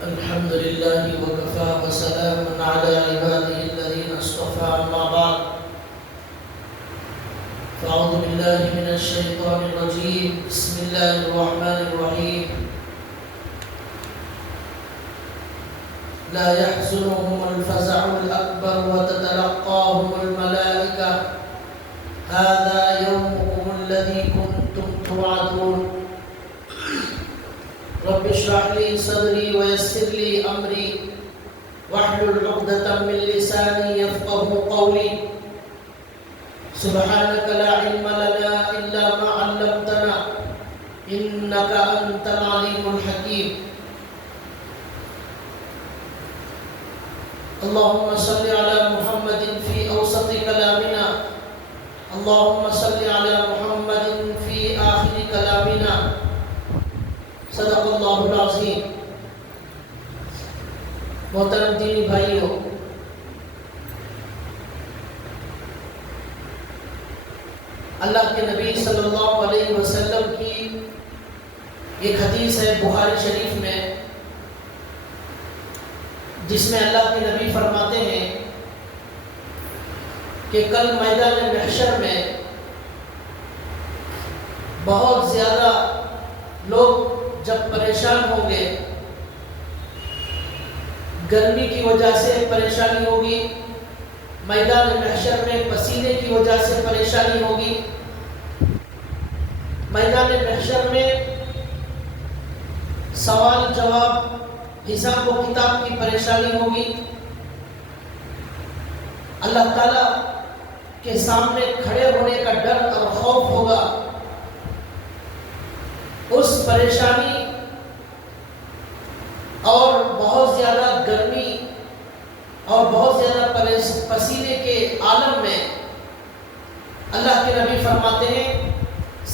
الحمد لله وكفى وسلام على عباده الذين اصطفى أما بعد فأعوذ بالله من الشيطان الرجيم بسم الله الرحمن الرحيم لا يحزنهم الفزع الأكبر وتتلقاهم الملائكة هذا يومكم الذي كنتم توعدون رب اشرح لي صدري ويسر لي أمري واحلل عقدة من لساني يفقهوا قولي سبحانك لا علم لنا إلا ما علمتنا إنك أنت العليم الحكيم اللهم صل على محمد في أوسط كلامنا اللهم صل على محمد في آخر كلامنا صدق اللہ العظیم۔ محترم دینی بھائیوں، اللہ کے نبی صلی اللہ علیہ وسلم کی ایک حدیث ہے بخاری شریف میں، جس میں اللہ کے نبی فرماتے ہیں کہ کل میدان محشر میں بہت زیادہ لوگ جب پریشان ہوں گے، گرمی کی وجہ سے پریشانی ہوگی، میدان محشر میں پسینے کی وجہ سے پریشانی ہوگی، میدان محشر میں سوال جواب حساب و کتاب کی پریشانی ہوگی، اللہ تعالیٰ کے سامنے کھڑے ہونے کا ڈر اور خوف ہوگا۔ اس پریشانی اور بہت زیادہ گرمی اور بہت زیادہ پسینے کے عالم میں اللہ کے نبی فرماتے ہیں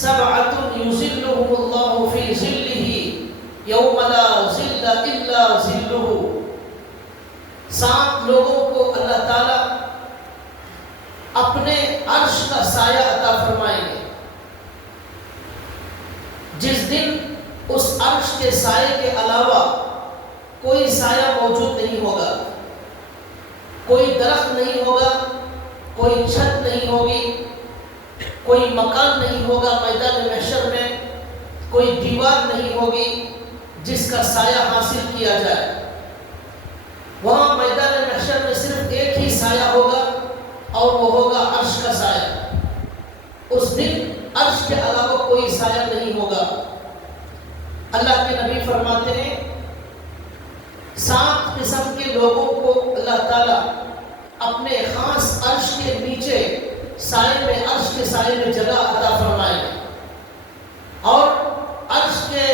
سبعۃ یظلھم اللہ فی ظلہ یوم لا ظل الا ظلہ، 7 لوگوں کو اللہ تعالیٰ اپنے عرش کا سایہ عطا فرمائیں گے، جس دن اس عرش کے سائے کے علاوہ کوئی سایہ موجود نہیں ہوگا، کوئی درخت نہیں ہوگا، کوئی چھت نہیں ہوگی، کوئی مکان نہیں ہوگا، میدان محشر میں کوئی دیوار نہیں ہوگی جس کا سایہ حاصل کیا جائے۔ وہاں میدان محشر میں صرف ایک ہی سایہ ہوگا اور وہ ہوگا عرش کا سایہ۔ اس دن عرش کے علاوہ کوئی سایہ نہیں ہوگا۔ اللہ کے نبی فرماتے ہیں 7 قسم کے لوگوں کو اللہ تعالیٰ اپنے خاص عرش کے نیچے سائے میں، عرش کے سائے میں جگہ عطا فرمائیں گے، اور عرش کے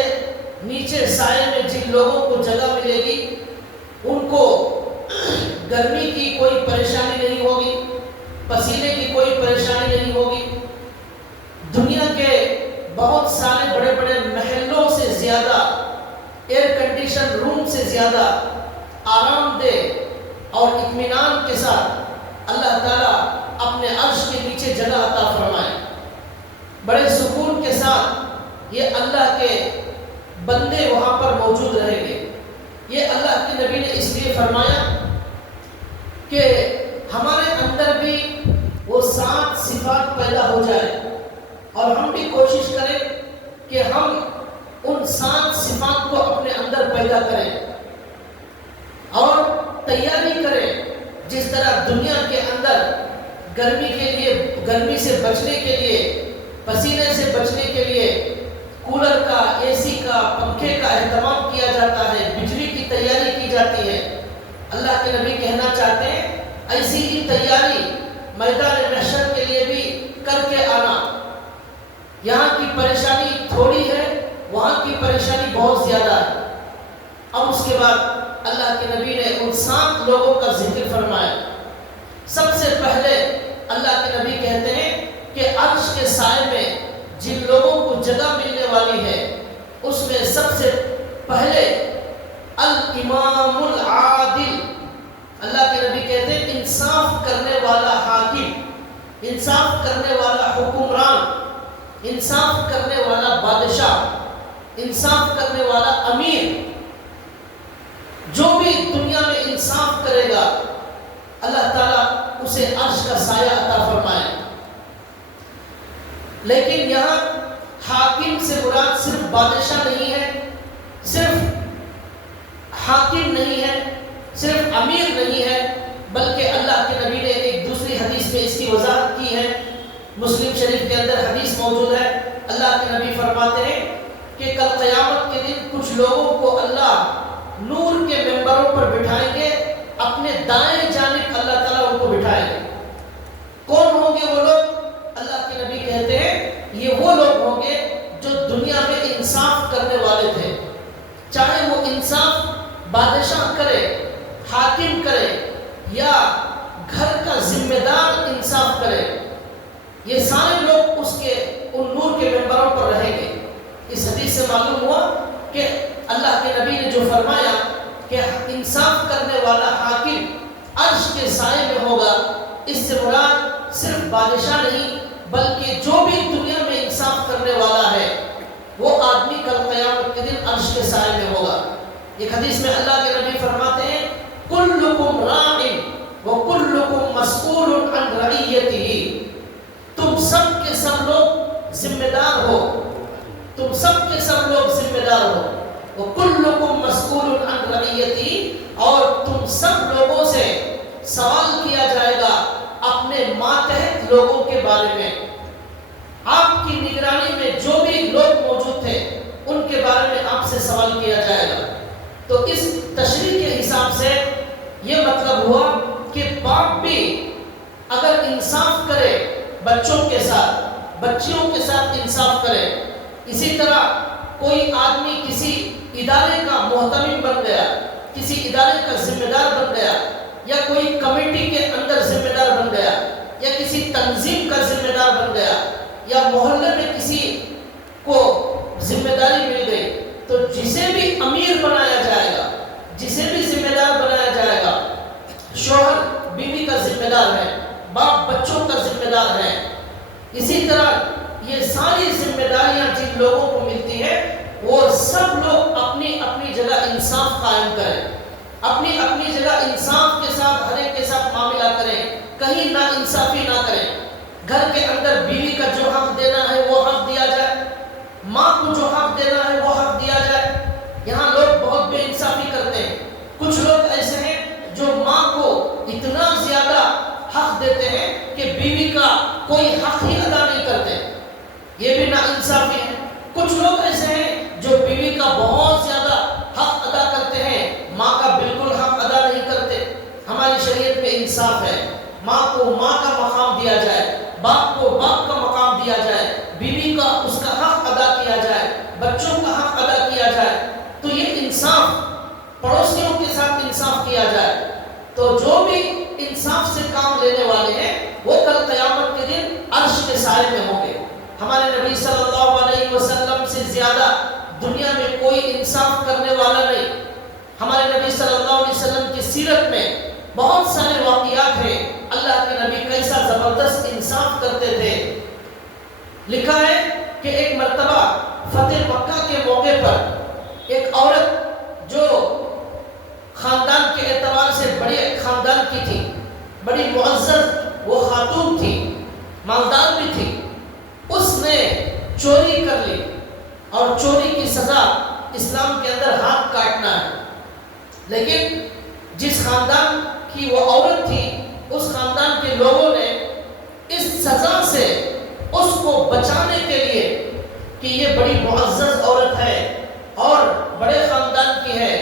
نیچے سائے میں جن لوگوں کو جگہ ملے گی ان کو گرمی کی کوئی پریشانی نہیں ہوگی، پسینے کی کوئی پریشانی نہیں ہوگی، دنیا کے بہت سارے بڑے بڑے محلوں سے زیادہ، ایئر کنڈیشن روم سے زیادہ آرام دہ اور اطمینان کے ساتھ اللہ تعالیٰ اپنے عرش کے نیچے جگہ عطا فرمائے۔ بڑے سکون کے ساتھ یہ اللہ کے بندے وہاں پر موجود رہیں گے۔ یہ اللہ کے نبی نے اس لیے فرمایا کہ ہمارے اندر بھی وہ 7 صفات پیدا ہو جائے، اور ہم بھی کوشش کریں کہ ہم ان 7 صفات کو اپنے اندر پیدا کریں اور تیاری کریں۔ جس طرح دنیا کے اندر گرمی کے لیے، گرمی سے بچنے کے لیے، پسینے سے بچنے کے لیے کولر کا، اے سی کا، پنکھے کا اہتمام کیا جاتا ہے، بجلی کی تیاری کی جاتی ہے، اللہ کے نبی کہنا چاہتے ہیں ایسی ہی تیاری میدان محشر کے لیے بھی کر کے آنا۔ یہاں کی پریشانی تھوڑی ہے، وہاں کی پریشانی بہت زیادہ ہے۔ اب اس کے بعد اللہ کے نبی نے ان 7 لوگوں کا ذکر فرمایا۔ سب سے پہلے اللہ کے نبی کہتے ہیں کہ عرش کے سائے میں جن لوگوں کو جگہ ملنے والی ہے اس میں سب سے پہلے الامام العادل، اللہ کے نبی کہتے ہیں انصاف کرنے والا حاکم، انصاف کرنے والا حکمران، انصاف کرنے والا بادشاہ، انصاف کرنے والا امیر، جو بھی دنیا میں انصاف کرے گا اللہ تعالیٰ اسے عرش کا سایہ عطا فرمائے. لیکن یہاں حاکم سے مراد صرف بادشاہ نہیں ہے، صرف حاکم نہیں ہے، صرف امیر نہیں ہے، بلکہ اللہ کے نبی نے ایک دوسری حدیث میں اس کی وضاحت کی ہے. مسلم شریف کے اندر حدیث موجود ہے. اللہ کے نبی فرماتے ہیں کہ کل قیامت کے دن کچھ لوگوں کو اللہ نور کے ممبروں پر بٹھائیں گے، اپنے دائیں جانب اللہ تعالیٰ ان کو بٹھائیں گے. کون ہوں گے وہ لوگ؟ اللہ کے نبی کہتے ہیں یہ وہ لوگ ہوں گے جو دنیا میں انصاف کرنے والے تھے، چاہے وہ انصاف بادشاہ کرے، حاکم کرے، یا گھر کا ذمہ دار انصاف کرے. یہ سارے لوگ اس کے ان نور کے ممبروں پر رہیں گے. اس حدیث سے معلوم ہوا کہ اللہ کے نبی نے جو فرمایا کہ انصاف کرنے والا حاکم عرش کے سائے میں ہوگا، اس سے مراد صرف بادشاہ نہیں بلکہ جو بھی دنیا میں انصاف کرنے والا ہے وہ آدمی کل قیامت کے دن عرش کے سائے میں ہوگا. ایک حدیث میں اللہ کے نبی فرماتے ہیں کلکم راع وکلکم مسئول عن رعیتہ، تم سب کے سب لوگ ذمہ دار ہو، تم سب کے سب لوگ ذمہ دار ہو. وکلکم مسئول عن رعیتہ، اور تم سب لوگوں سے سوال کیا جائے گا اپنے ماتحت لوگوں کے بارے میں. آپ کی نگرانی میں جو بھی لوگ موجود تھے ان کے بارے میں آپ سے سوال کیا جائے گا. تو اس تشریح کے حساب سے یہ مطلب ہوا کہ باپ بھی اگر انصاف کرے بچوں کے ساتھ، بچیوں کے ساتھ انصاف کرے، اسی طرح کوئی آدمی کسی ادارے کا محتمم بن گیا، کسی ادارے کا ذمہ دار بن گیا، یا کوئی کمیٹی کے اندر ذمہ دار بن گیا، یا کسی تنظیم کا ذمہ دار بن گیا، یا محلے میں کسی کو ذمہ داری مل گئی، تو جسے بھی امیر بنایا جائے گا، جسے بھی ذمہ دار بنایا جائے گا، شوہر بیوی کا ذمہ دار ہے، باپ بچوں کا ذمہ دار ہے. اسی طرح یہ ساری ذمہ داریاں جن لوگوں کو ملتی ہیں وہ سب لوگ اپنی اپنی جگہ انصاف قائم کریں، اپنی اپنی جگہ انصاف کے ساتھ ہر ایک کے ساتھ معاملہ کریں، کہیں نا انصافی نہ کریں. گھر کے اندر بیوی کا جو حق دینا ہے وہ حق دیا جائے، ماں کو جو حق دینا ہے وہ حق دیا جائے. یہاں لوگ بہت بے انصافی کرتے ہیں. کچھ لوگ ایسے ہیں جو ماں کو اتنا زیادہ حق دیتے ہیں کہ بیوی کا کوئی حق ہی ادا نہیں کرتے. یہ بھی نا انصافی ہے. کچھ لوگ ایسے ہیں جو بیوی کا بہت زیادہ حق ادا کرتے ہیں، ماں کا بالکل حق ادا نہیں کرتے. ہماری شریعت میں انصاف ہے، ماں کو ماں کا مقام دیا جائے، باپ کو باپ کا مقام دیا جائے، بیوی کا اس کا حق ادا کیا جائے، بچوں کا حق ادا کیا جائے. تو یہ انصاف، پڑوسیوں کے ساتھ انصاف کیا جائے. تو جو بھی انصاف سے کام لینے والے ہیں وہ کل قیامت کے دن عرش کے سائے میں ہوں گے. ہمارے نبی صلی اللہ علیہ وسلم سے زیادہ دنیا میں کوئی انصاف کرنے والا نہیں. ہمارے نبی صلی اللہ علیہ وسلم کی سیرت میں بہت سارے واقعات ہیں. اللہ کے نبی کیسا زبردست انصاف کرتے تھے. لکھا ہے کہ ایک مرتبہ فتح مکہ کے موقع پر ایک عورت جو خاندان کے اعتبار سے بڑے خاندان کی تھی، بڑی معزز وہ خاتون تھی، مالدار بھی تھی، اس نے چوری کر لی. اور چوری کی سزا اسلام کے اندر ہاتھ کاٹنا ہے. لیکن جس خاندان کی وہ عورت تھی اس خاندان کے لوگوں نے اس سزا سے اس کو بچانے کے لیے کہ یہ بڑی معزز عورت ہے اور بڑے خاندان کی ہے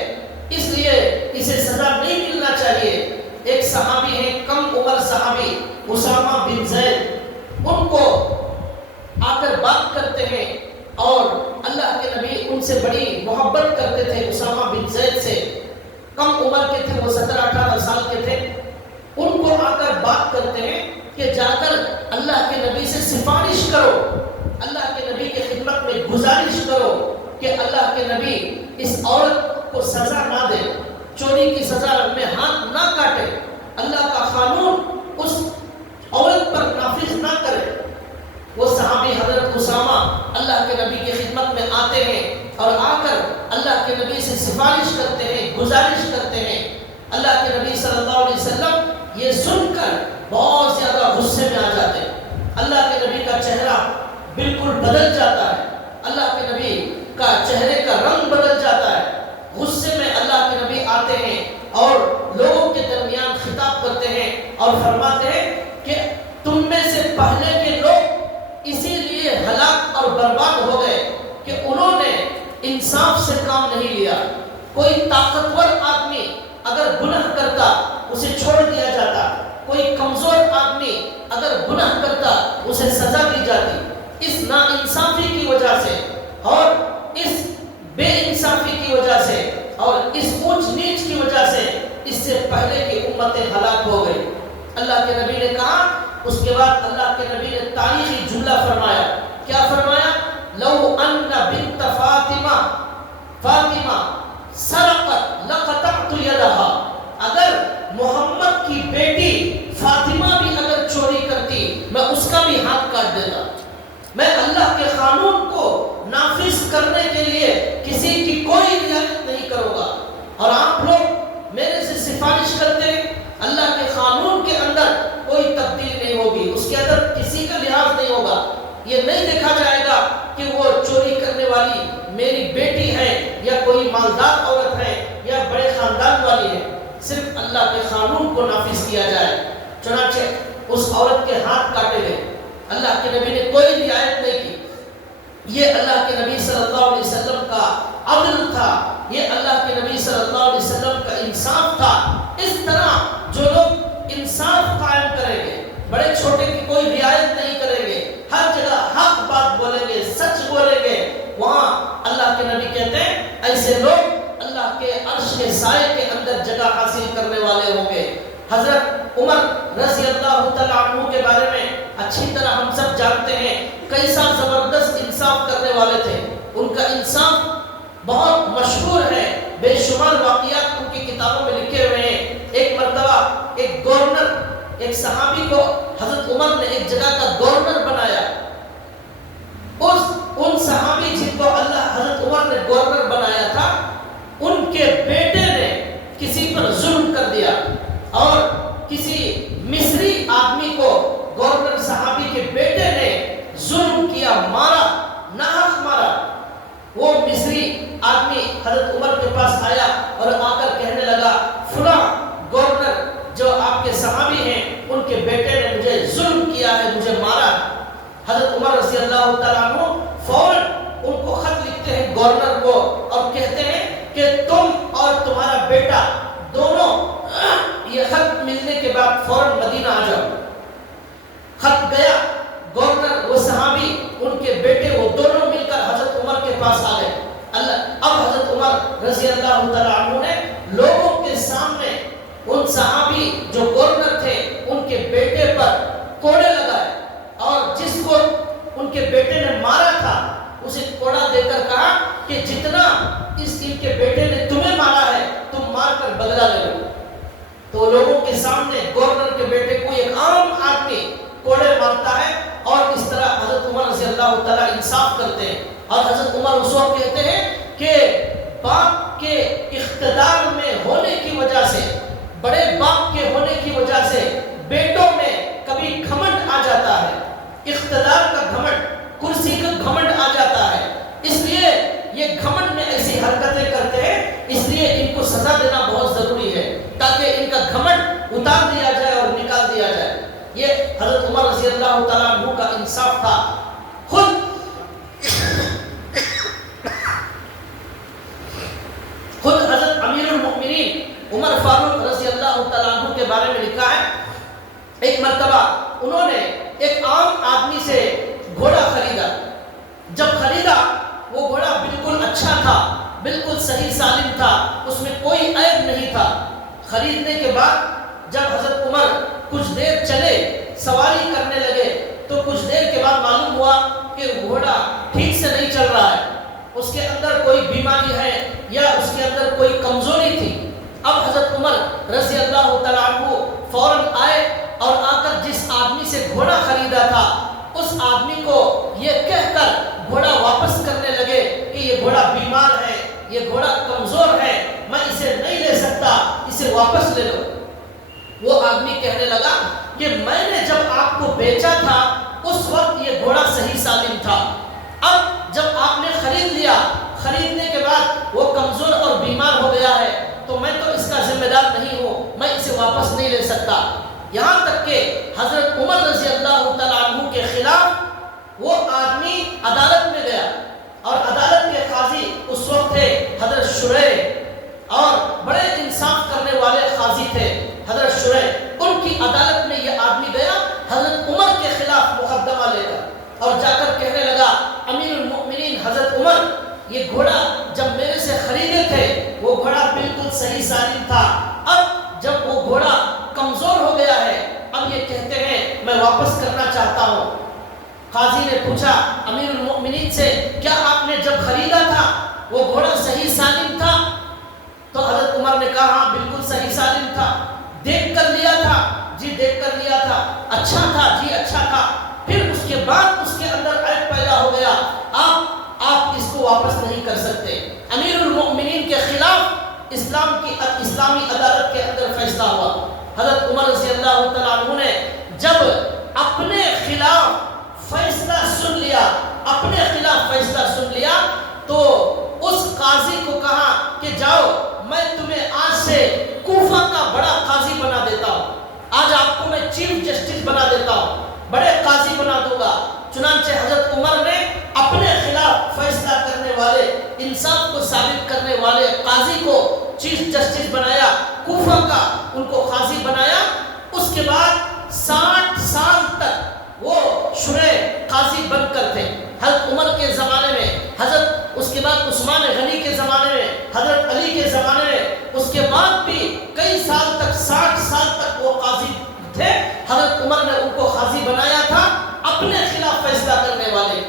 اس لیے اسے سزا نہیں ملنا چاہیے. ایک صحابی ہیں، کم عمر صحابی اسامہ بن زید، ان کو آ کر بات کرتے ہیں اور اللہ کے نبی ان سے بڑی محبت کرتے تھے. اسامہ بن زید سے کم عمر کے تھے، وہ 17-18 سال کے تھے. ان کو آ کر بات کرتے ہیں کہ جا کر اللہ کے نبی سے سفارش کرو، اللہ کے نبی کی خدمت میں گزارش کرو کہ اللہ کے نبی اس عورت کو سزا نہ دے، چوری کی سزا میں ہاتھ نہ کاٹے، اللہ کا قانون اس عورت پر نافذ نہ کرے. وہ صحابی حضرت اسامہ اللہ کے نبی کی خدمت میں آتے ہیں اور آ کر اللہ کے نبی سے سفارش کرتے ہیں، گزارش کرتے ہیں۔ اللہ کے نبی صلی اللہ علیہ وسلم یہ سن کر بہت زیادہ غصے میں آ جاتے ہیں۔ اللہ کے نبی کا چہرہ بالکل بدل جاتا ہے، اللہ کے نبی کا چہرے کا رنگ بدل جاتا ہے۔ غصے میں اللہ کے نبی آتے ہیں اور لوگوں کے درمیان خطاب کرتے ہیں اور فرماتے ہیں کہ تم میں سے پہلے کے لوگ اسی لیے ہلاک اور برباد ہو گئے کہ انہوں نے انصاف سے کام نہیں لیا۔ کوئی طاقتور آدمی اگر گناہ کرتا اسے چھوڑ دیا جاتا، کوئی کمزور آدمی اگر گناہ کرتا اسے سزا دی جاتی۔ اس ناانصافی کی وجہ سے اور اس بے انصافی کی وجہ سے اور اس اونچ نیچ کی وجہ سے اس سے پہلے کی امتیں ہلاک ہو گئی۔ اللہ کے نبی نے کہا، اس کے بعد اللہ کے نبی نے تاریخی جملہ فرمایا۔ کیا فرمایا؟ لو ان بنت فاطمہ سرقت لقطعت یدها، اگر محمد کی بیٹی فاطمہ بھی اگر چوری کرتی میں اس کا بھی ہاتھ کاٹ دیتا۔ میں اللہ کے قانون کو نافذ کرنے کے لیے کسی کی کوئی رعایت نہیں کروں گا، اور آپ لوگ میرے سے سفارش کرتے ہیں اللہ کے قانون کے اندر کوئی تبدیل نہیں ہوگی، اس کے اندر کسی کا لحاظ نہیں ہوگا۔ یہ نہیں دیکھا جائے گا کہ وہ چوری کرنے والی میری بیٹی ہے یا کوئی مالدار عورت ہے یا بڑے خاندان والی ہے، صرف اللہ کے قانون کو نافذ کیا جائے۔ چنانچہ اس عورت کے ہاتھ کاٹے گئے، اللہ کے نبی نے کوئی رعایت نہیں کی۔ یہ اللہ کے نبی صلی اللہ علیہ وسلم کا عدل تھا، یہ اللہ کے نبی صلی اللہ علیہ وسلم کا انصاف تھا۔ اس طرح جو لوگ انصاف قائم کریں گے، بڑے چھوٹے کی کوئی رعایت نہیں کریں گے، ہر جگہ حق بات بولیں گے، سچ بولیں گے، وہاں اللہ کے نبی کہتے ہیں ایسے لوگ اللہ کے عرش کے سائے کے اندر جگہ حاصل کرنے والے ہوں گے۔ حضرت عمر رضی اللہ تعالیٰ عنہ کے بارے میں اچھی طرح ہم سب جانتے ہیں کیسا زبردست انصاف کرنے والے تھے۔ ان کا انصاف بہت مشہور ہے، بے شمار واقعات ان کی کتابوں میں لکھے ہوئے ہیں۔ ایک مرتبہ ایک گورنر، ایک صحابی کو حضرت عمر نے ایک جگہ کا گورنر بنایا۔ ان صحابی جن کو حضرت عمر نے گورنر بنایا تھا، ان کے بیٹے نے کسی پر ظلم کر دیا اور کسی مصری آدمی کو گورنر صحابی کے بیٹے نے ظلم کیا، مارا، ناحق مارا۔ وہ مصری آدمی حضرت عمر کے پاس آیا اور آ کر کہنے لگا فلاں گورنر جو آپ کے صحابی ہیں ان کے بیٹے نے مجھے ظلم کیا ہے، مجھے مارا۔ حضرت عمر رضی اللہ تعالیٰ عنہ فوراً ان کو خط لکھتے ہیں گورنر کو اور کہتے ہیں کہ تم اور تمہارا بیٹا دونوں یہ خط ملنے کے بعد فوراً مدینہ آ جاؤ۔ خط گیا، گورنر، وہ صحابی، ان کے بیٹے، وہ دونوں مل کر حضرت عمر کے پاس آ گئے۔ اب حضرت عمر رضی اللہ تعالیٰ عنہ نے لوگوں کے سامنے ان صحابی جو گورنر تھے ان کے بیٹے پر کوڑے لگائے، اور جس کو ان کے بیٹے نے مارا تھا اسے کوڑا دے کر کہا کہ جتنا ان کے بیٹے نے تمہیں مارا ہے تم مار کر بدلہ لے لو۔ تو لوگوں کے سامنے گورنر کے بیٹے کو ایک عام آدمی کوڑے مارتا ہے، اور اس طرح حضرت عمر رضی اللہ تعالیٰ انصاف کرتے ہیں۔ اور حضرت عمر اس وقت کہتے ہیں کہ باپ کے اقتدار میں ہونے کی وجہ سے، بڑے باپ کے ہونے کی وجہ سے بیٹوں میں کبھی گھمنڈ آ جاتا ہے، اقتدار کا گھمنڈ، کرسی کا گھمنڈ آ جاتا ہے، اس لیے یہ گھمنڈ میں ایسی حرکتیں کرتے ہیں، اس لیے ان کو سزا دینا بہت ضروری ہے تاکہ ان کا گھمنڈ اتار دیا جائے اور نکال دیا جائے۔ یہ حضرت عمر رضی اللہ تعالیٰ عنہ کا انصاف تھا۔ خود حضرت امیر المؤمنین عمر فاروق رضی اللہ تعالیٰ عنہ کے بارے میں لکھا ہے، ایک مرتبہ انہوں نے ایک عام آدمی سے گھوڑا خریدا۔ جب خریدا وہ گھوڑا بالکل اچھا تھا، بالکل صحیح سالم تھا، اس میں کوئی عیب نہیں تھا۔ خریدنے کے بعد جب حضرت عمر کچھ دیر چلے، سواری کرنے لگے، تو کچھ دیر کے بعد معلوم ہوا کہ گھوڑا ٹھیک سے نہیں چل رہا ہے، اس کے اندر کوئی بیماری ہے یا اس کے اندر کوئی کمزوری تھی۔ اب حضرت عمر رضی اللہ تعالیٰ عنہ فوراً آئے اور آ کر جس آدمی سے گھوڑا خریدا تھا اس آدمی کو یہ کہہ کر گھوڑا واپس کرنے لگے کہ یہ گھوڑا بیمار ہے، یہ گھوڑا کمزور ہے، میں اسے نہیں لے سکتا، اسے واپس لے لو۔ وہ آدمی کہنے لگا کہ میں نے جب آپ کو بیچا تھا اس وقت یہ گھوڑا صحیح سالم تھا، اب جب آپ نے خرید لیا، خریدنے کے بعد وہ کمزور اور بیمار ہو گیا ہے تو میں تو اس کا ذمہ دار نہیں ہوں، میں اسے واپس نہیں لے سکتا۔ یہاں تک کہ حضرت عمر رضی اللہ تعالیٰ عنہ کے خلاف وہ آدمی عدالت میں گیا، اور عدالت کے قاضی اس وقت تھے حضرت شریح، اور بڑے انصاف کرنے والے قاضی تھے حضرت شریح۔ ان کی عدالت میں یہ آدمی گیا حضرت عمر کے خلاف مقدمہ لے کر، اور جا کر کہنے لگا امیر المؤمنین حضرت عمر، یہ گھوڑا جب میرے سے خریدے تھے وہ گھوڑا بالکل صحیح سالم تھا، اب جب وہ گھوڑا کمزور ہو گیا ہے اب یہ کہتے ہیں میں واپس کرنا چاہتا ہوں۔ قاضی نے پوچھا امیر المؤمنین سے کیا آپ نے جب خریدا تھا وہ گھوڑا صحیح سالم تھا؟ تو حضرت عمر نے کہا ہاں بالکل صحیح سالم تھا۔ دیکھ کر لیا تھا؟ جی دیکھ کر لیا تھا۔ اچھا تھا؟ جی اچھا تھا۔ پھر اس کے بعد اس کے اندر عیب پیدا ہو گیا، آپ اس کو واپس نہیں کر سکتے۔ امیر المؤمنین کے خلاف اسلامی عدالت کے اندر فیصلہ ہوا۔ حضرت عمر رضی اللہ تعالیٰ عنہ نے جب اپنے خلاف فیصلہ سن لیا تو اس قاضی کو کہا کہ جاؤ میں تمہیں آج سے کوفہ کا بڑا قاضی بنا دیتا ہوں، آج آپ کو میں چیف جسٹس بنا دیتا ہوں، بڑے قاضی بنا دوں گا۔ چنانچہ حضرت عمر نے اپنے خلاف فیصلہ کرنے والے، انصاف کو ثابت کرنے والے قاضی کو چیف جسٹس بنایا، کوفہ کا ان کو قاضی بنایا۔ اس کے بعد 60 سال تک وہ شریح قاضی بن کر تھے۔ حضرت عمر کے زمانے میں، حضرت اس کے بعد عثمان غنی کے زمانے میں، حضرت علی کے زمانے میں، اس کے بعد بھی کئی سال تک 60 سال تک وہ قاضی تھے۔ حضرت عمر نے ان کو قاضی بنایا تھا، اپنے خلاف فیصلہ کرنے والے۔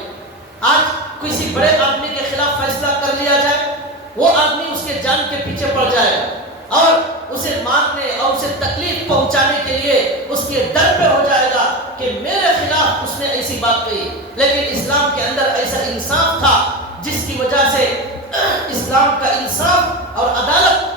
آج کسی بڑے آدمی کے خلاف فیصلہ کر لیا جائے، وہ آدمی اس کے جان کے پیچھے پڑ جائے اور اسے مارنے اور اسے تکلیف پہنچانے کے لیے اس کے در پہ ہو جائے گا کہ میرے خلاف اس نے ایسی بات کہی۔ لیکن اسلام کے اندر ایسا انصاف تھا جس کی وجہ سے اسلام کا انصاف اور عدالت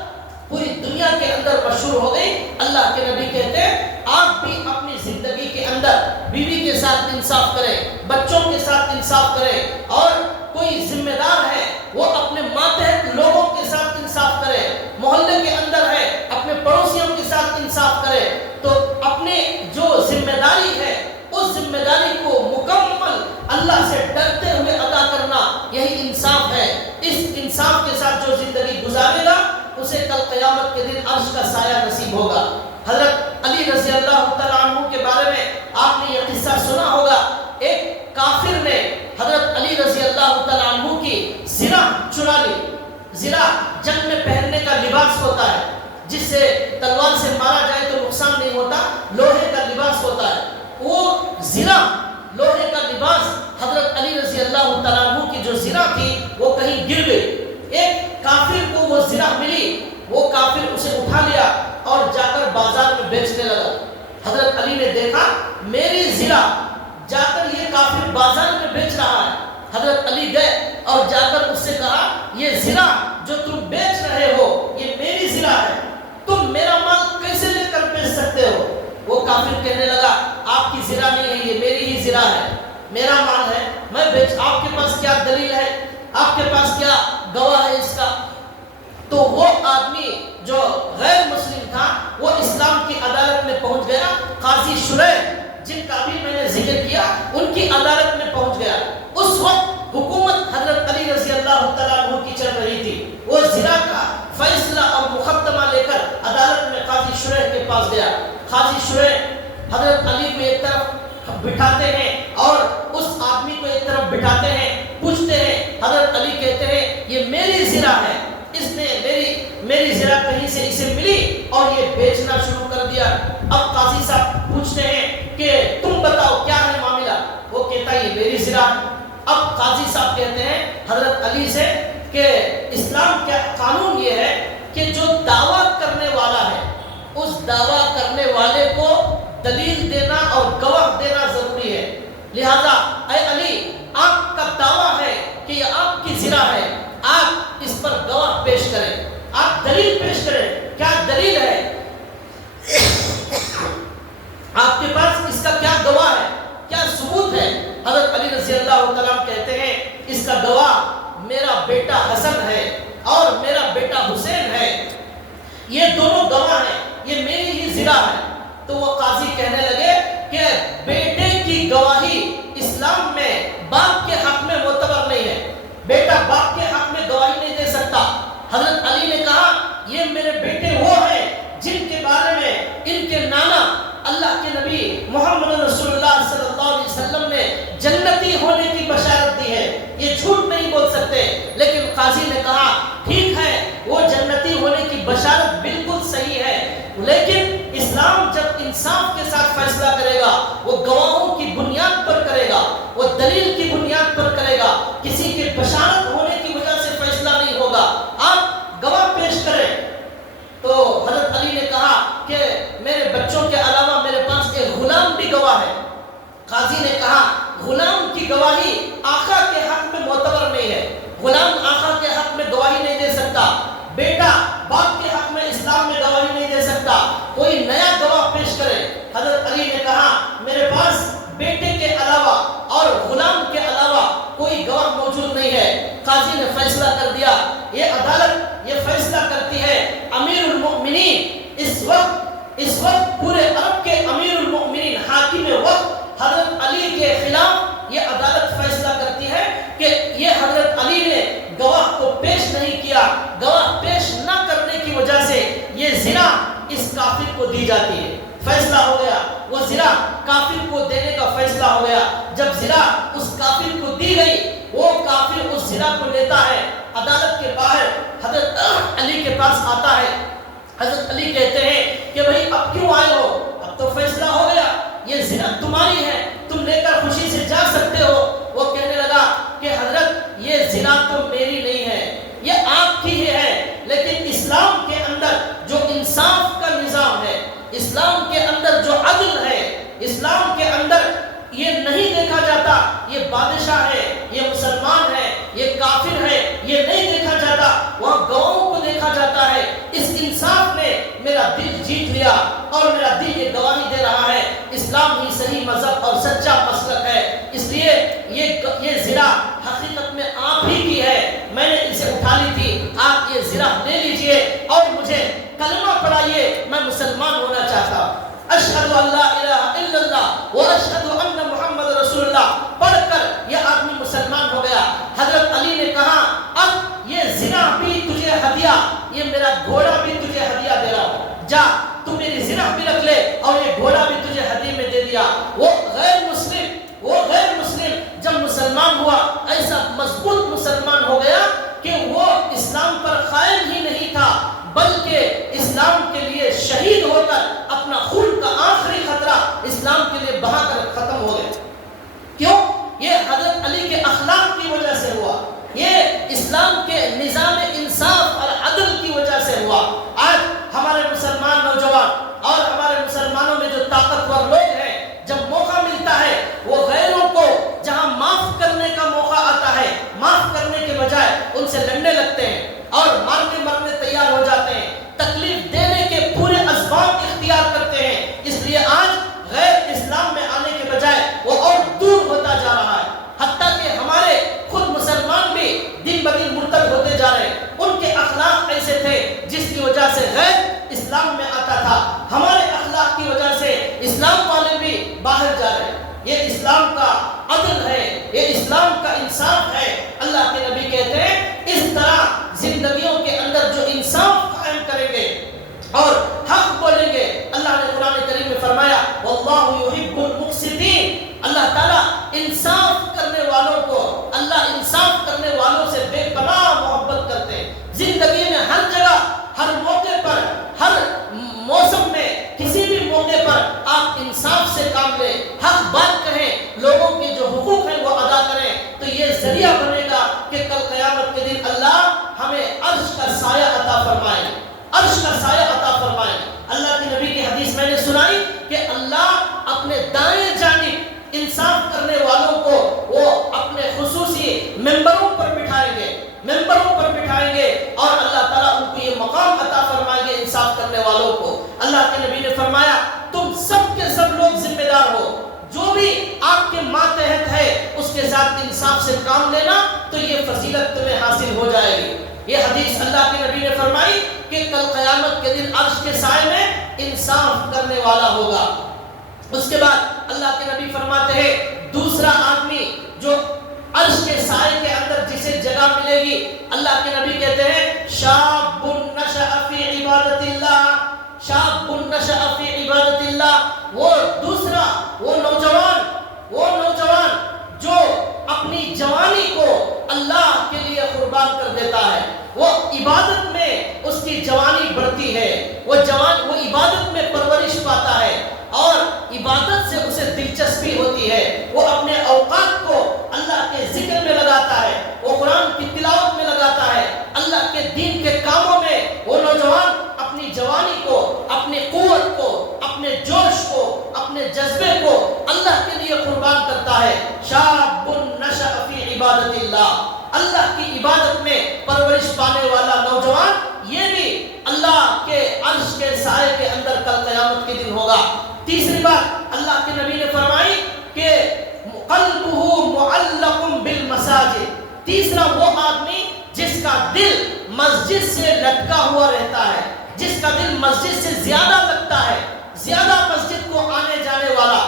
پوری دنیا کے اندر مشہور ہو گئی۔ اللہ کے نبی کہتے ہیں آپ بھی اپنی زندگی کے اندر بیوی کے ساتھ انصاف کریں، بچوں کے ساتھ انصاف کریں، اور کوئی ذمہ دار ہے وہ اپنے ماتحت لوگوں کے ساتھ انصاف کرے، محلے کے اندر ہے اپنے پڑوسیوں کے ساتھ انصاف کرے۔ تو اپنے جو ذمہ داری ہے اس ذمہ داری کو مکمل اللہ سے ڈرتے ہوئے ادا کرنا، یہی انصاف ہے۔ اس انصاف کے ساتھ جو زندگی گزارے گا اسے کل قیامت کے دن عرش کا سایہ نصیب ہوگا۔ حضرت علی رضی اللہ تعالیٰ عنہ کے بارے میں آپ نے یہ قصہ سنا ہوگا، ایک کافر نے حضرت علی رضی اللہ تعالیٰ عنہ کی زرہ چرا لی۔ زرہ جنگ میں پہننے کا لباس ہوتا ہے، جس سے تلوار سے مارا جائے تو نقصان نہیں ہوتا، لوہے کا لباس ہوتا ہے۔ وہ زرہ لوہے کا لباس حضرت علی رضی اللہ تعالیٰ عنہ کی جو زرہ تھی وہ کہیں گر گئی۔ ایک کافر کو وہ زرہ ملی، وہ کافر اسے اٹھا لیا اور جا کر بازار میں بیچنے لگا۔ حضرت علی نے دیکھا میری زرہ، جا کر یہ کافر بازار میں بیچ رہا ہے۔ حضرت علی گئے اور جا کر اس سے کہا یہ زرہ جو تم بیچ رہے ہو یہ میری زرہ ہے، تم میرا مال کیسے لے کر بیچ سکتے ہو؟ وہ کافر کہنے لگا آپ کی زرہ نہیں ہے، یہ میری ہی زرہ ہے، میرا مال ہے، میں بیچ۔ آپ کے پاس کیا دلیل ہے؟ آپ کے پاس کیا گواہ ہے اس کا؟ تو وہ آدمی جو غیر مسلم تھا وہ اسلام کی عدالت میں پہنچ گیا۔ قاضی شریح جن کا بھی میں نے ذکر کیا ان کی عدالت میں پہنچ گیا۔ اس وقت حکومت حضرت علی رضی اللہ تعالیٰ عنہ کی چل رہی تھی۔ وہ زرہ کا فیصلہ اور مقدمہ لے کر عدالت میں قاضی شریح کے پاس گیا۔ قاضی شریح حضرت علی کو ایک طرف بٹھاتے ہیں اور اس آدمی کو ایک طرف بٹھاتے ہیں، پوچھتے ہیں۔ حضرت علی کہتے ہیں یہ میری زرہ ہے، اس نے میری زرہ کہیں سے اسے ملی اور یہ بیچنا شروع کر دیا۔ اب قاضی صاحب پوچھتے ہیں کہ تم بتاؤ کیا ہے معاملہ؟ وہ کہتا ہے یہ میری زرہ ہے۔ اب قاضی صاحب کہتے ہیں حضرت علی سے کہ اسلام کا قانون یہ ہے کہ جو دعویٰ کرنے والا ہے اس دعویٰ کرنے والے کو دلیل دینا اور گواہ دینا ضروری ہے، لہذا اے علی آپ کا دعویٰ ہے کہ یہ آپ کی زرہ ہے، آپ اس پر گواہ کریں, کیا دلیل ہے, آپ کے پاس اس کا کیا گواہ ہے, کیا ثبوت ہے؟ حضرت علی رضی اللہ تعالیٰ عنہ کہتے ہیں اس کا گواہ میرا بیٹا حسن ہے اور میرا بیٹا حسین ہے, یہ دونوں گواہ ہیں, یہ میری ہی زرا ہے. تو وہ قاضی کہنے لگے کہ بیٹے کی گواہی اسلام میں باپ کے حق میں معتبر نہیں ہے, بیٹا باپ کے حق میں گواہی نہیں دے سکتا. حضرت علی نے کہا یہ میرے بیٹے وہ ہیں جن کے بارے میں ان کے نانا اللہ کے نبی محمد رسول اللہ صلی اللہ علیہ وسلم نے جنتی ہونے کی بشارت دی ہے, یہ جھوٹ نہیں بول سکتے. لیکن قاضی نے کہا ٹھیک ہے, وہ جنتی ہونے کی بشارت بالکل صحیح ہے, لیکن اسلام جب انصاف کے ساتھ فیصلہ کرے گا وہ گواہوں کی بنیاد پر کرے گا, وہ دلیل کی بنیاد پر کرے گا, کسی کے بشارت ہونے کی وجہ سے فیصلہ نہیں ہوگا. آپ گواہ پیش کریں. تو حضرت علی نے کہا کہ میرے بچوں کے علاوہ میرے پاس ایک غلام بھی گواہ ہے. قاضی نے کہا غلام کی گواہی آقا کے حق میں معتبر نہیں ہے, غلام آقا کے حق میں گواہی نہیں دے سکتا, بیٹا باپ کے حق میں اسلام میں گواہی نہیں دے سکتا, کوئی نیا گواہ پیش کرے. حضرت علی نے کہا میرے پاس بیٹے کے علاوہ اور غلام کے علاوہ کوئی گواہ موجود نہیں ہے. قاضی نے فیصلہ کر دیا, یہ عدالت یہ فیصلہ کرتی ہے امیر المؤمنین, اس وقت پورے عرب کے امیر المؤمنین حاکم وقت حضرت علی کے خلاف یہ عدالت فیصلہ کرتی ہے کہ یہ حضرت علی نے گواہ کو پیش نہیں کیا, گواہ پیش نہ کرنے کی وجہ سے یہ زنا اس کافر کو دی جاتی ہے. فیصلہ ہو گیا, وہ زنا کافر کو دینے کا فیصلہ ہو گیا. جب زنا اس کافر کو دی گئی, وہ کافر اس زنا کو لیتا ہے, عدالت کے باہر حضرت علی کے پاس آتا ہے. حضرت علی کہتے ہیں کہ بھئی اب کیوں آئے ہو, اب تو فیصلہ ہو گیا, یہ زنا تمہاری ہے, تم لے کر خوشی سے جا سکتے ہو. وہ کہنے لگا کہ حضرت یہ زنا تو میری نہیں ہے, یہ آپ کی ہی ہے, لیکن اسلام کے اندر جو انصاف کا نظام ہے, اسلام کے اندر جو عدل ہے, اسلام کے اندر یہ نہیں دیکھا جاتا یہ بادشاہ ہے, یہ مسلمان ہے, یہ کافر ہے, یہ نہیں دیکھا جاتا, وہاں گواہوں کو دیکھا جاتا ہے. اس انصاف نے میرا دل جیت لیا اور میرا دل یہ گواہی دے رہا ہے اسلام ہی صحیح مذہب اور سچا مسلک ہے. اس لیے یہ زرا حقیقت میں آپ ہی کی ہے, میں نے اسے اٹھا لی تھی, آپ یہ زرا لے لیجئے اور مجھے کلمہ پڑھائیے, میں مسلمان ہونا چاہتا ہوں. اشہد ان لا الہ الا اللہ و اشہد ان محمد رسول اللہ پڑھ کر یہ آدمی مسلمان ہو گیا. حضرت علی نے کہا اب یہ زنا بھی تجھے ہدیہ, یہ میرا گھوڑا بھی تجھے ہدیہ دے رہا ہوں, جا تو میری زنا بھی رکھ لے اور یہ گھوڑا بھی تجھے ہدیہ میں دے دیا. وہ غیر مسلم جب مسلمان ہوا, ایسا مضبوط مسلمان ہو گیا کہ وہ اسلام پر قائم ہی نہیں تھا, بلکہ اسلام کے لیے شہید ہو کر اپنا خون کا آخری خطرہ اسلام کے لیے بہا کر ختم ہو گئے. کیوں؟ یہ حضرت علی کے اخلاق کی وجہ سے ہوا, یہ اسلام کے نظام انصاف اور عدل کی وجہ سے ہوا. آج ہمارے مسلمان نوجوان اور ہمارے مسلمانوں میں جو طاقتور لوگ ہیں, جب موقع ملتا ہے وہ غیروں کو جہاں معاف کرنے کا موقع آتا ہے, معاف کرنے کے بجائے ان سے لڑنے لگتے ہیں اور مرنے تیار ہو جاتے ہیں, تکلیف دینے کے پورے اسباب اختیار کرتے ہیں. اس لیے آج غیر اسلام میں آنے کے بجائے وہ اور دور ہوتا جا رہا ہے, حتیٰ کہ ہمارے خود مسلمان بھی دن بدن مرتد ہوتے جا رہے ہیں. ان کے اخلاق ایسے تھے جس کی وجہ سے غیر اسلام میں آتا تھا, ہمارے اخلاق کی وجہ سے اسلام والے بھی باہر جا رہے ہیں. یہ اسلام کا عدل ہے, یہ اسلام کا انصاف ہے. اللہ کے نبی کہتے ہیں اس طرح زندگیوں کے اندر جو انصاف قائم کریں گے اور حق بولیں گے, اللہ نے قرآن کریم میں فرمایا واللہ یحب المقسطین, اللہ تعالیٰ انصاف کرنے والوں کو, اللہ انصاف کرنے والوں سے بے پناہ محبت کرتے ہیں. زندگی میں ہر جگہ, ہر موقع پر, ہر موسم میں, کسی بھی موقع پر آپ انصاف سے کام لیں, حق بات کہیں, لوگوں کے جو حقوق ہیں وہ ادا کریں, تو یہ ذریعہ بنے گا کہ کل قیامت کے دن اللہ ہمیں عرش کا سایہ عطا فرمائے, عرش کا سایہ عطا فرمائے. اللہ کے نبی کی حدیث میں نے سنائی کہ اللہ اپنے دائیں جانب انصاف کرنے والوں کو وہ اپنے خصوصی ممبروں پر بٹھائیں گے اور اللہ تعالیٰ ان کو یہ مقام عطا فرمائے کے ماتحت ہے اس کے ساتھ انصاف سے کام لینا تو یہ فضیلت تمہیں حاصل ہو جائے گی۔ یہ حدیث اللہ کے نبی نے فرمائی کہ کل قیامت کے دن عرش کے سائے میں انصاف کرنے والا ہوگا۔ اس کے بعد اللہ کے نبی فرماتے ہیں دوسرا آدمی جو عرش کے سائے کے اندر جسے جگہ ملے گی، اللہ کے نبی کہتے ہیں شاب نشأ فی عبادت اللہ، شاب نشأ فی عبادت اللہ، وہ دوسرا وہ نوجوان جو اپنی جوانی کو اللہ کے لیے قربان کر دیتا ہے، وہ عبادت میں اس کی جوانی بڑھتی ہے، وہ عبادت میں پرورش پاتا ہے اور عبادت سے اسے دلچسپی ہوتی ہے، وہ اپنے اوقات کو اللہ کے ذکر میں لگاتا ہے، وہ قرآن کی تلاوت میں لگاتا ہے، اللہ کے دین کے کاموں میں وہ نوجوان اپنی جوانی کو، اپنی قوت کو، اپنے جوش کو، اپنے جذبے کو اللہ کے لیے قربان کرتا ہے۔ شاب نشأ فی عبادت اللہ، اللہ کی عبادت میں پرورش پانے والا نوجوان یہ بھی اللہ کے عرش کے سائے کے اندر کل قیامت کے دن ہوگا۔ تیسری بات اللہ کے نبی نے فرمائی کہ قلبہ معلق بالمساجد، تیسرا وہ آدمی جس کا دل مسجد سے لٹکا ہوا رہتا ہے، جس کا دل مسجد سے زیادہ لگتا ہے، زیادہ مسجد کو آنے جانے والا،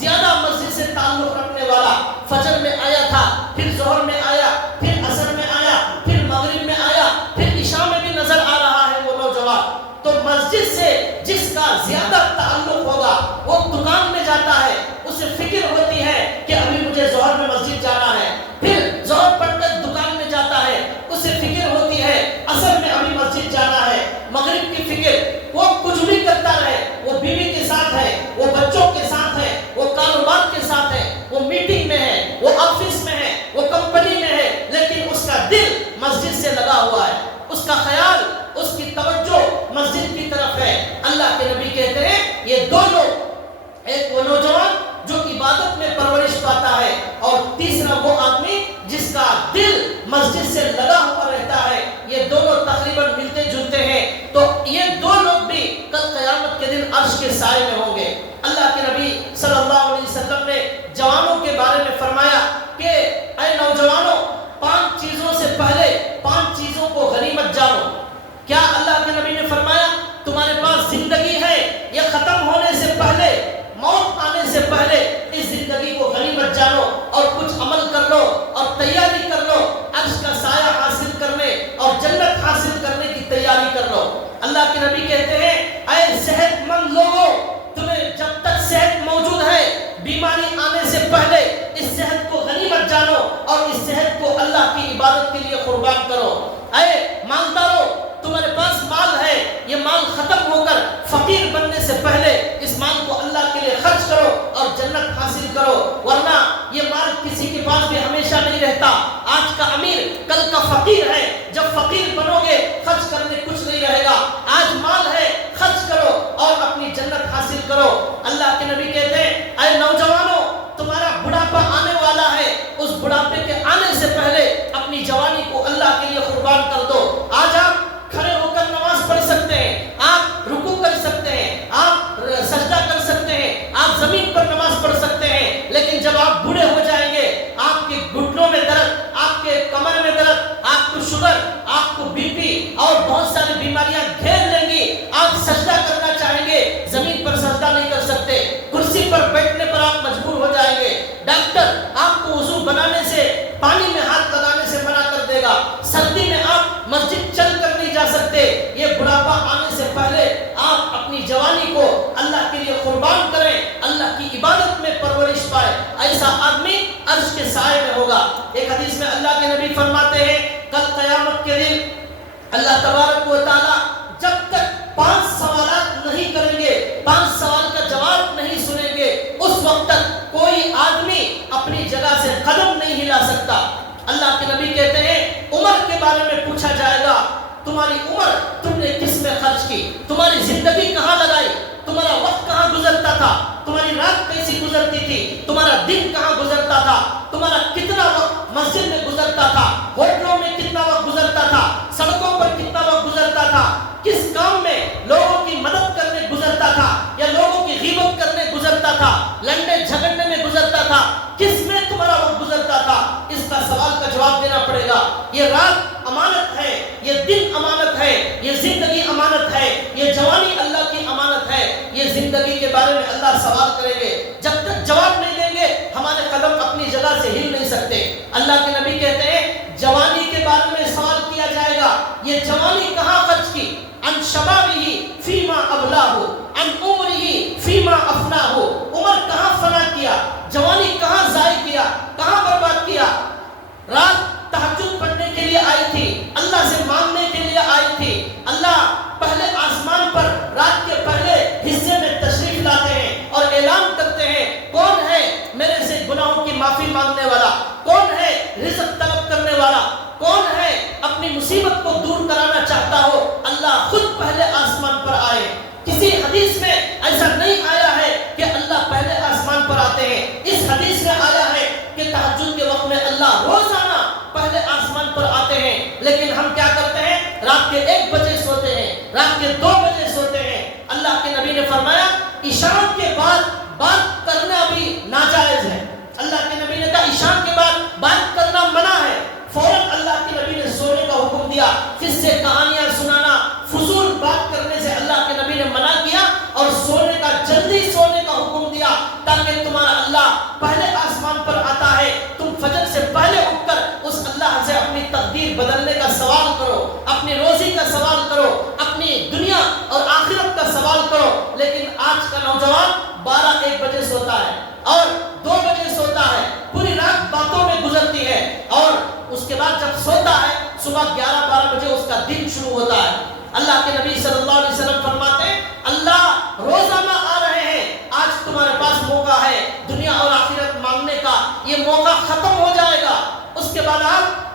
زیادہ مسجد سے تعلق رکھنے والا، فجر میں آیا تھا، پھر ظہر میں آیا، پھر عصر میں آیا، پھر مغرب میں آیا، پھر عشاء میں بھی نظر آ رہا ہے وہ نوجوان، تو مسجد سے جس کا زیادہ تعلق ہوگا وہ دکان میں جاتا ہے، اسے فکر ہوتی ہے کہ ابھی مجھے ظہر میں مسجد جانا ہے، پھر ظہر پڑھ کر دکان میں جاتا ہے، اسے فکر ہوتی ہے عصر میں ابھی مسجد جانا ہے، مغرب کی فکر، وہ کچھ بھی کرتا رہے، وہ بیوی کے ساتھ ہے، وہ بچوں کے ساتھ ہے، وہ کاروبار کے ساتھ ہے، وہ میٹنگ میں ہے، وہ آفس میں ہے، وہ کمپنی میں ہے، لیکن اس کا دل مسجد سے لگا ہوا ہے، اس کا خیال، اس کی توجہ مسجد کی طرف ہے۔ اللہ کے نبی کہتے ہیں یہ دو لوگ، ایک وہ نوجوان جو عبادت میں پرورش پاتا ہے اور تیسرا وہ آدمی جس کا دل مسجد سے لگا ہوا رہتا ہے، یہ دونوں تقریباً ملتے جلتے ہیں، تو یہ دو لوگ بھی کل قیامت کے دن عرش کے سائے میں ہوں گے۔ اللہ کے نبی صلی اللہ علیہ وسلم نے جوانوں کے بارے میں فرمایا کہ اے نوجوانوں، 5 چیزوں سے پہلے 5 چیزوں کو غنیمت جانو۔ کیا اللہ کے نبی نے فرمایا تمہارے پاس زندگی ہے، یہ ختم ہونے سے پہلے، موت آنے سے پہلے اس زندگی کو غنیمت جانو اور کچھ عمل کر لو اور تیاری کر لو، عرش کا سایہ حاصل کرنے اور جنت حاصل کرنے کی تیاری کر لو۔ اللہ کے نبی کہتے ہیں اے صحت مند لوگوں، تمہیں جب تک صحت موجود ہے، بیماری آنے سے پہلے اس صحت کو غنیمت جانو اور اس صحت کو اللہ کی عبادت کے لیے قربان کرو۔ اے مالداروں، تمہارے پاس مال ہے، یہ مال ختم ہو کر فقیر بننے سے پہلے اس مال کو اللہ کے لیے خرچ کرو اور جنت حاصل کرو، ورنہ یہ مال کسی کے پاس بھی ہمیشہ نہیں رہتا۔ آج کا امیر کل کا فقیر ہے، جب فقیر بنو گے خرچ کرنے کچھ نہیں رہے گا۔ آج مال ہے، خرچ کرو اور اپنی جنت حاصل کرو۔ اللہ کے نبی کہتے ہیں اے نوجوانوں، تمہارا بڑھاپا آنے والا ہے، اس بڑھاپے کے آنے سے پہلے اپنی جوانی کو اللہ کے لیے قربان کر دو۔ آج آپ کھڑے ہو کر نماز پڑھ سکتے ہیں، آپ رکوع کر سکتے ہیں، آپ سجدہ کر سکتے ہیں، آپ زمین پر نماز پڑھ سکتے ہیں، لیکن جب آپ بوڑھے ہو جائیں گے، آپ کے گھٹنوں میں درد، آپ کے کمر میں درد، آپ کو شوگر، آپ کو بی پی اور بہت ساری بیماریاں گھیر لیں گی، آپ سجدہ کرنا چاہیں گے، زمین پر سجدہ نہیں کر سکتے، کرسی پر بیٹھنے پر آپ مجبور ہو جائیں گے، ڈاکٹر آپ کو وضو بنانے سے، پانی میں ہاتھ لگانے سے منع کر دے گا، سردی میں آپ مسجد چل کر نہیں جا سکتے۔ یہ بڑھاپا آنے سے پہلے آپ اپنی جوانی کو اللہ کے لیے قربان کریں، اللہ کی عبادت میں پرورش پائے، ایسا آدمی عرش کے سائے میں ہوگا۔ ایک حدیث میں اللہ کے نبی فرماتے ہیں کل قیامت کے دن اللہ تبارک و تعالی جب تک 5 سوالات نہیں کریں گے، 5 سوال کا جواب نہیں سنیں گے، اس وقت تک کوئی آدمی اپنی جگہ سے قدم نہیں ہلا سکتا۔ اللہ کے نبی کہتے ہیں عمر کے بارے میں پوچھا جائے گا، تمہاری عمر تم نے کس میں خرچ کی، تمہاری زندگی کہاں لگائی، تمہارا وقت کہاں گزرتا تھا، تمہاری رات کیسی گزرتی تھی، تمہارا دن کہاں گزرتا تھا، تمہارا کتنا وقت مسجد میں گزرتا تھا، ہوٹلوں میں کتنا وقت گزرتا تھا، سڑکوں پر کتنا وقت گزرتا تھا، کس کام میں لوگوں کی مدد کرنے گزرتا تھا یا لوگوں کی غیبت کرنے گزرتا تھا، لڑنے جھگڑنے میں گزرتا تھا، یہ رات امانت ہے، یہ دن امانت ہے، یہ زندگی امانت ہے، یہ جوانی اللہ کی امانت ہے. یہ زندگی کے بارے میں اللہ سوال کریں گے. جب تک جواب نہیں دیں گے ہمارے قدم اپنی جگہ سے ہل نہیں سکتے. اللہ کے نبی کہتے ہیں جوانی کے بارے میں سوال کیا جائے گا. یہ جوانی کہاں خرچ کی؟ ان شبابہ فیما ابلاہ، ان عمرہ فیما افناہ. عمر کہاں فنا کیا، جوانی کہاں ضائع کیا، کہاں برباد کیا؟ رات تہجد پڑھنے کے لیے آئی تھی، اللہ سے مانگنے کے لیے آئی تھی. اللہ پہلے آسمان پر رات کے پہلے حصے میں تشریف لاتے ہیں اور اعلان کرتے ہیں کون ہے میرے سے گناہوں کی معافی مانگنے والا، کون ہے رزق طلب کرنے والا، کون ہے اپنی مصیبت کو دور کرانا چاہتا ہو. اللہ خود پہلے آسمان پر آئے. کسی حدیث میں ایسا نہیں آیا ہے کہ اللہ پہلے آسمان پر آتے ہیں. اس حدیث میں آیا ہے کہ تہجد کے وقت میں اللہ روزانہ پہلے آسمان پر آتے ہیں. لیکن ہم کیا کرتے ہیں؟ رات کے 1 بجے سوتے ہیں، رات کے 2 بجے سوتے ہیں. اللہ کے نبی نے فرمایا عشاء کے بعد بات کرنا بھی ناجائز ہے. اللہ کے نبی نے کہا عشاء کے بعد بات کرنا منع ہے. فوراً اللہ کے نبی نے سونے کا حکم دیا. قصے کہانیاں سنانا، فضول بات کرنے سے اللہ کے نبی نے منع کیا اور سونے کا جلدی سونے کا حکم دیا تاکہ تمہارا اللہ پہلے آسمان پر آتا ہے. تم فجر سے پہلے اٹھ کر اس اللہ سے اپنی تقدیر بدلنے کا سوال کرو، اپنی روزی کا سوال کرو، اپنی دنیا اور آخرت کا سوال کرو. لیکن آج کا نوجوان 12-1 بجے سوتا ہے اور 2 بجے سوتا ہے، پوری رات باتوں میں گزرتی ہے اور اس کے بعد جب سوتا ہے صبح 11-12 بجے اس کا دن شروع ہوتا ہے. اللہ کے نبی صلی اللہ علیہ وسلم فرماتے ہیں اللہ روزانہ آ رہے ہیں. آج تمہارے پاس موقع ہے دنیا اور آخرت مانگنے کا، یہ موقع ختم ہو جائے گا. اس کے بعد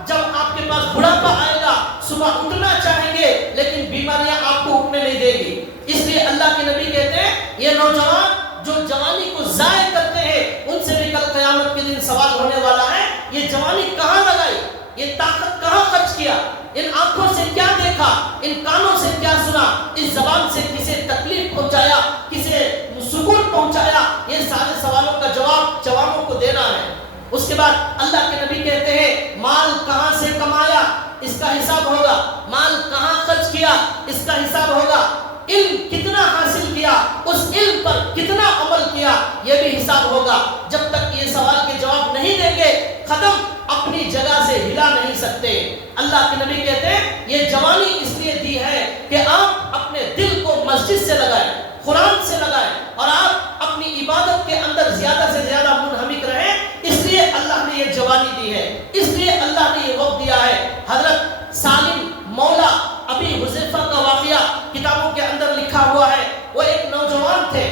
جب آپ کے پاس بڑھاپا آئے گا صبح اٹھنا چاہیں گے لیکن بیماریاں آپ کو اٹھنے نہیں دے گی. اس لیے اللہ کے نبی کہتے ہیں یہ نوجوان جو جوانی کو ضائع کرتے ہیں ان سے بھی کل قیامت کے دن سوال ہونے والا ہے. یہ جوانی کہاں لگائی، یہ طاقت کہاں خرچ کیا، ان آنکھوں سے کیا دیکھا، ان کانوں سے کیا سنا، اس زبان سے کسے تکلیف پہنچایا، کسے سکون پہنچایا. یہ سارے سوالوں کا جواب جوانوں کو دینا ہے. اس کے بعد اللہ کے نبی کہتے ہیں مال کہاں سے کمایا اس کا حساب ہوگا، مال کہاں خرچ کیا اس کا حساب ہوگا، علم کتنا حاصل کیا، اس علم پر کتنا عمل کیا یہ بھی حساب ہوگا. جب تک یہ سوال کے جواب نہیں دیں گے قدم اپنی جگہ سے ہلا نہیں سکتے. اللہ کے نبی کہتے ہیں یہ جوانی اس لیے دی ہے کہ آپ اپنے دل کو مسجد سے لگائیں، قرآن سے لگائیں اور آپ اپنی عبادت کے اندر زیادہ سے زیادہ منہمک رہیں. اس لیے اللہ نے یہ جوانی دی ہے، اس لیے اللہ نے یہ وقت دیا ہے. حضرت سالم مولا ابی حذیفہ کا واقعہ کتابوں کے اندر لکھا ہوا ہے. وہ ایک نوجوان تھے،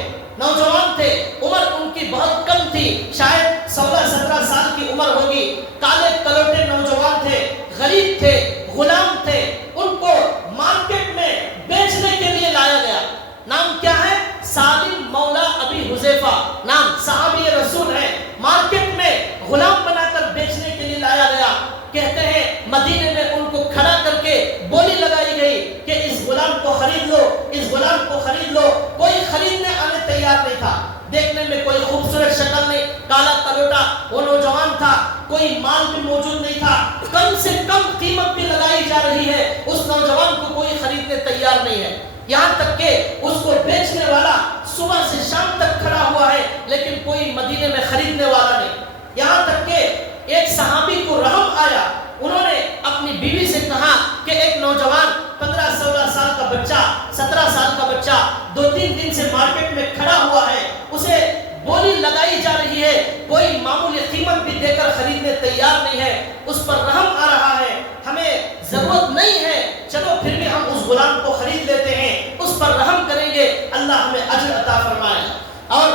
عمر ان کی بہت کم تھی، شاید 16-17 سال کی عمر ہوگی. کالے کلوٹے نوجوان تھے، غریب تھے، غلام تھے. ان کو مارکیٹ میں بیچنے کے لیے لایا گیا. نام کیا ہے؟ سالم مولا ابی حذیفہ، نام صحابی رسول ہے. مارکیٹ میں غلام بنا کر بیچنے کے لیے لایا گیا. کہتے ہیں مدینے میں ان کو کھڑا کر کے بولی لگائی گئی کہ اس غلام کو خرید لو، اس غلام کو خرید لو. کوئی خریدنے آنے تیار نہیں تھا. دیکھنے میں کوئی خوبصورت شکل نہیں، کالا کلوٹا وہ نوجوان تھا، کوئی مال بھی موجود نہیں تھا، کم سے کم قیمت بھی لگائی جا رہی ہے. اس نوجوان کو کوئی خریدنے تیار نہیں ہے. یہاں تک کہ اس کو بیچنے والا صبح سے شام تک کھڑا ہوا ہے لیکن کوئی مدینے میں خریدنے والا نہیں. یہاں تک کہ ایک صحابی کو رحم آیا. انہوں نے اپنی بیوی سے کہا کہ ایک نوجوان 15-16 سال کا بچہ، 17 سال کا بچہ 2-3 دن سے مارکیٹ میں کھڑا ہوا ہے، اسے بولی لگائی جا رہی ہے، کوئی معمولی قیمت بھی دے کر خریدنے تیار نہیں ہے. اس پر رحم آ رہا ہے، ہمیں ضرورت نہیں ہے، چلو پھر بھی ہم اس غلام کو خرید لیتے ہیں، اس پر رحم کریں گے، اللہ ہمیں اجر عطا فرمائے. اور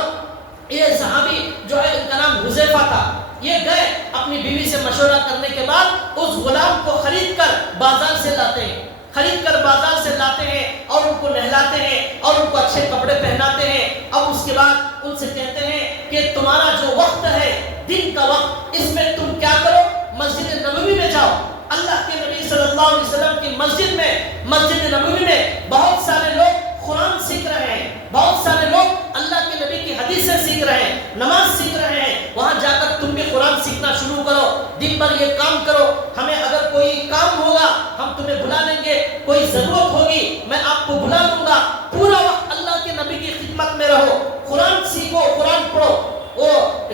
یہ صحابی جو ہے ان کا نام حذیفہ تھا، یہ گئے اپنی بیوی سے مشورہ کرنے کے بعد اس غلام کو خرید کر بازار سے لاتے ہیں، اور ان کو نہلاتے ہیں اور ان کو اچھے کپڑے پہناتے ہیں. اب اس کے بعد ان سے کہتے ہیں کہ تمہارا جو وقت ہے دن کا وقت، اس میں تم کیا کرو، مسجد نبوی میں جاؤ. اللہ کے نبی صلی اللہ علیہ وسلم کی مسجد نبوی میں بہت سارے لوگ قرآن سیکھ رہے ہیں، بہت سارے لوگ اللہ کے نبی کی حدیثیں سیکھ رہے ہیں، نماز سیکھ رہے ہیں. وہاں جا کر تم بھی قرآن سیکھنا شروع کرو، دن بھر یہ کام کرو. ہمیں اگر کوئی کام ہم تمہیں بلا لیں گے، کوئی ضرورت ہوگی میں آپ کو بلا لوں گا، پورا وقت اللہ کے نبی کی خدمت میں رہو، قرآن سیکھو، قرآن پڑھو۔ وہ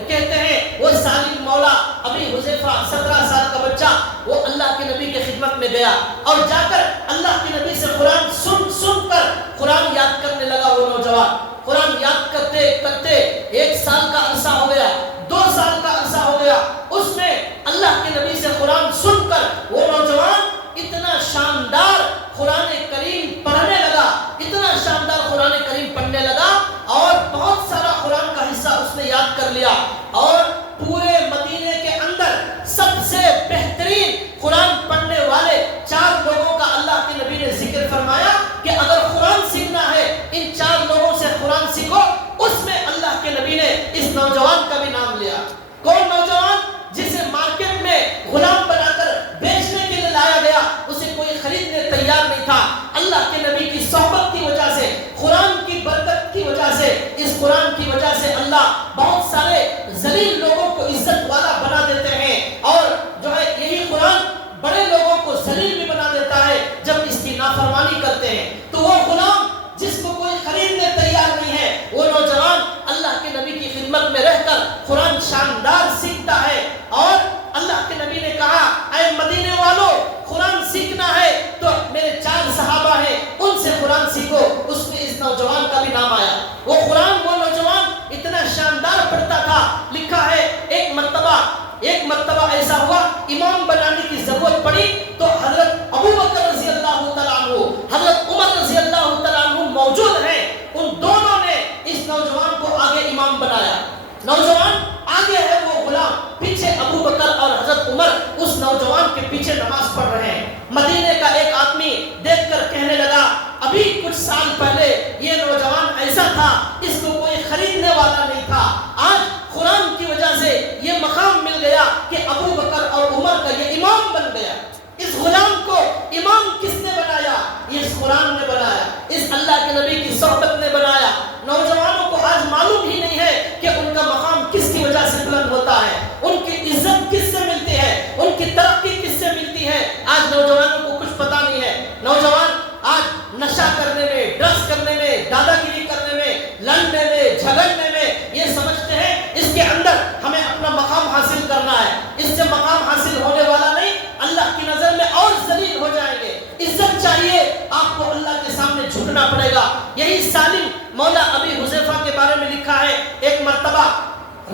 کہتے ہیں وہ سالم مولا ابی حذیفہ 17 سال کا بچہ وہ اللہ کے نبی کی خدمت میں گیا اور جا کر اللہ کے نبی سے قرآن سن کر قرآن یاد کرنے لگا۔ وہ نوجوان قرآن یاد کرتے کرتے 1 سال کا عرصہ ہو گیا، 2 سال کا عرصہ ہو گیا، اس میں اللہ کے نبی سے قرآن سن کر وہ نوجوان اتنا شاندار قرآن کریم پڑھنے لگا، اتنا شاندار قرآن کریم پڑھنے لگا اور بہت سارا قرآن کا حصہ اس نے یاد کر لیا، اور پورے مدینے کے اندر سب سے بہترین قرآن پڑھنے والے 4 لوگوں کا اللہ کے نبی نے ذکر فرمایا کہ اگر قرآن سیکھنا ہے ان 4 لوگوں سے قرآن سیکھو۔ اس میں اللہ کے نبی نے اس نوجوان کا بھی نام لیا۔ کون نوجوان؟ جسے مارکیٹ میں غلام بنا کر بیچنے کے لیے لایا گیا، اسے کوئی خریدنے تیار نہیں تھا۔ اللہ کے نبی کی صحبت کی وجہ سے، قرآن کی برکت کی وجہ سے، اس قرآن کی وجہ سے اللہ بہت سارے ذلیل لوگوں کو عزت والا بنا دیتے ہیں، اور جو ہے یہی قرآن بڑے لوگوں کو ذلیل بھی بنا دیتا ہے جب اس کی نافرمانی کرتے ہیں۔ تو وہ غلام جس کو کوئی خریدنے تیار نہیں ہے، وہ نوجوان اللہ کے نبی کی خدمت میں رہ کر قرآن شاندار سیکھتا ہے، اور اللہ کے نبی نے کہا اے مدینے والوں، قرآن سیکھنا ہے تو میرے 4 صحابہ ہیں ان سے قرآن سیکھو۔ اس میں اس نوجوان کا بھی نام آیا۔ وہ قرآن وہ نوجوان اتنا شاندار پڑھتا تھا، لکھا ہے ایک مرتبہ ایسا ہوا امام بنانے کی ضرورت پڑی تو حضرت ابو بکر رضی اللہ تعالیٰ عنہ، حضرت عمر رضی اللہ تعالیٰ عنہ موجود ہیں، ان دونوں نے اس نوجوان کو آگے امام بنایا۔ نوجوان آگے ہے، وہ غلام پیچھے، ابو بکر اور حضرت عمر اس نوجوان کے پیچھے نماز پڑھ رہے ہیں۔ مدینے کا ایک آدمی دیکھ کر کہنے لگا ابھی کچھ سال پہلے یہ نوجوان ایسا تھا، اس کو کوئی خریدنے والا نہیں تھا، آج قرآن کی وجہ سے یہ مقام مل گیا کہ ابو بکر اور عمر کا یہ امام بن گیا۔ اس غلام کو امام کس نے بنایا؟ اس قرآن نے بنایا، اس اللہ کے نبی کی صحبت نے بنایا۔ نوجوانوں کو آج معلوم ہی نہیں ہے کہ ان کا مقام کس کی وجہ سے بلند ہوتا ہے، ان کی عزت کس سے ملتی ہے، ان کی ترقی کس سے ملتی ہے۔ آج نوجوانوں کو کچھ پتا نہیں ہے۔ نوجوان آج نشہ کرنے میں، ڈرگس کرنے میں، دادا گیری کرنے میں، لڑنے میں، جھگڑنے میں یہ سمجھتے ہیں اس کے اندر ہمیں اپنا مقام حاصل کرنا ہے، اس سے مقام حاصل ہونے والا نہیں، اللہ کی نظر میں اور ذلیل ہو جائیں گے۔ عزت چاہیے، آپ کو اللہ کے سامنے جھکنا پڑے گا۔ یہی سالم مولا ابی حذیفہ کے بارے میں لکھا ہے، ایک مرتبہ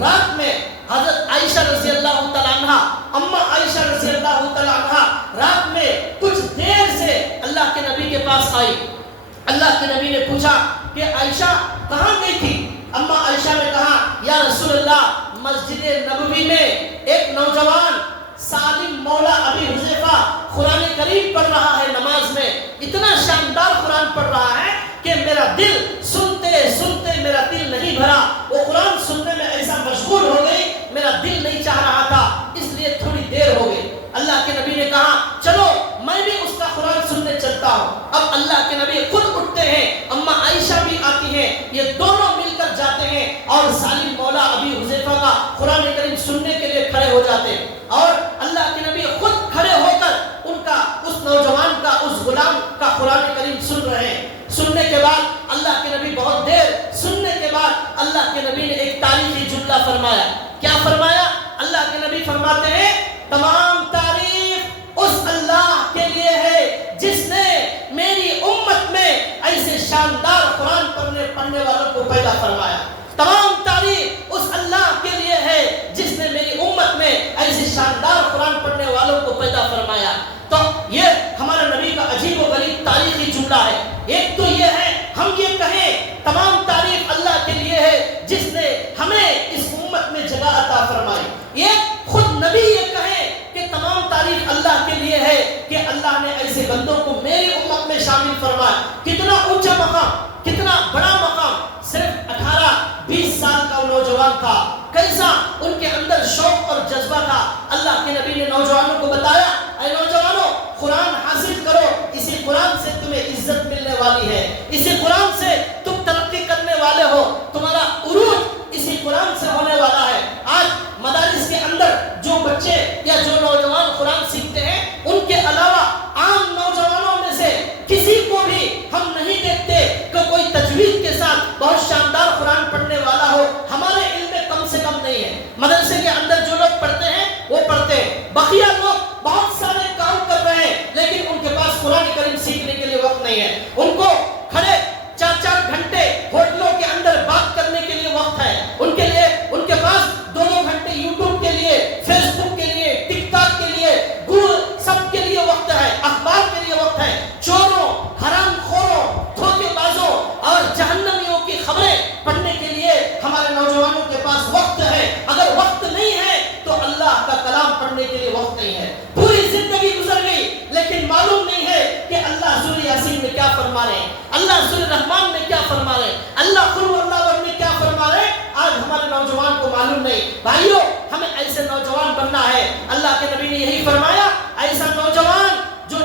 رات میں حضرت عائشہ رضی اللہ تعالیٰ عنہ، اما عائشہ رضی اللہ تعالیٰ عنہ رات میں کچھ دیر سے اللہ کے نبی کے پاس آئی۔ اللہ کے نبی نے پوچھا کہ عائشہ کہاں گئی تھی؟ اما عائشہ نے کہا یا رسول اللہ، مسجد نبوی میں ایک نوجوان سالم مولا ابی حذیفہ قرآن کریم پڑھ رہا ہے، نماز میں اتنا شاندار قرآن پڑھ رہا ہے کہ میرا دل سنتے سنتے میرا دل نہیں بھرا، وہ قرآن سننے میں ایسا مشغول ہو گئی، میرا دل نہیں چاہ رہا تھا، اس لیے تھوڑی دیر ہو گئی۔ اللہ کے نبی نے کہا چلو میں بھی اس کا قرآن سننے چلتا ہوں۔ اب اللہ کے نبی خود اٹھتے ہیں، اما عائشہ بھی آتی ہیں، یہ دونوں مل کر جاتے ہیں اور سالم مولا ابی حذیفہ کا قرآن کریم سننے کے لیے کھڑے ہو جاتے ہیں، اور اللہ کے نبی خود کھڑے ہو کر ان کا، اس نوجوان کا، اس غلام کا قرآن کریم سن رہے ہیں۔ سننے کے بعد اللہ کے نبی بہت دیر سننے کے بعد اللہ کے نبی نے ایک تاریخی جملہ فرمایا۔ کیا فرمایا؟ اللہ کے نبی فرماتے ہیں تمام تعریف اس اللہ کے لیے ہے جس نے میری امت میں ایسے شاندار قرآن پڑھنے والوں کو پیدا فرمایا۔ تمام تعریف اس اللہ کے لیے ہے جس نے میری امت میں ایسے شاندار قرآن پڑھنے والوں کو پیدا فرمایا۔ تو یہ ہمارا نبی کا عجیب و غریب تاریخی جملہ ہے۔ ایک تو یہ ہے ہم یہ کہیں تمام تعریف اللہ کے لیے ہے جس نے ہمیں اس امت میں جگہ عطا فرمائی، یہ خود نبی یہ کہیں کہ تمام تعریف اللہ کے لیے ہے کہ اللہ نے ایسے بندوں کو میری امت میں شامل فرمایا۔ کتنا اونچا مقام، کتنا بڑا مقام۔ صرف 18-20 سال کا وہ نوجوان تھا، کیسا ان کے اندر شوق اور جذبہ تھا۔ اللہ کے نبی نے نوجوانوں کو بتایا اے نوجوانوں، قرآن حاصل کرو، اسی قرآن سے تمہیں عزت ملنے والی ہے، اسی قرآن سے تم ترقی کرنے والے ہو، تمہارا عروج اسی قرآن سے ہونے والا ہے۔ آج مدارس کے اندر جو بچے یا جو نوجوان قرآن سیکھتے ہیں، ان کے علاوہ عام قرآن پڑھنے والا ہو ہمارے علم میں کم سے کم نہیں ہے. مدرسے کے اندر جو لوگ پڑھتے ہیں وہ پڑھتے ہیں, بقیہ لوگ بہت سارے کام کر رہے ہیں لیکن ان کے پاس قرآن کریم سیکھنے کے لیے وقت نہیں ہے. ان کو کھڑے 4-4 گھنٹے ہوٹلوں کے اندر بات کرنے کے لیے وقت ہے. ان کے پاس 2-2 گھنٹے یوٹیوب کے لیے, فیس بک کے لیے, ٹک ٹاک کے لیے, گوگل سب کے لیے وقت ہے, اخبار کے لیے وقت ہے. چوروں, حرام خوروں, دھوکے بازوں اور جہنمیوں کی خبریں پڑھنے کے لیے ہمارے نوجوانوں کے پاس وقت ہے. اگر وقت نہیں ہے تو اللہ کا کلام پڑھنے کے لیے وقت نہیں ہے. پوری زندگی گزر گئی لیکن معلوم نہیں ہے کہ اللہ سورہ یاسین میں کیا فرما رہے ہیں, اللہ سورہ رحمان میں کیا فرما رہے ہیں, اللہ قل هو اللہ احد میں کیا فرما رہے ہیں. آج ہمارے نوجوان کو معلوم نہیں. بھائیو, ہمیں ایسے نوجوان بننا ہے. اللہ کے نبی نے یہی فرمایا, ایسا نوجوان جو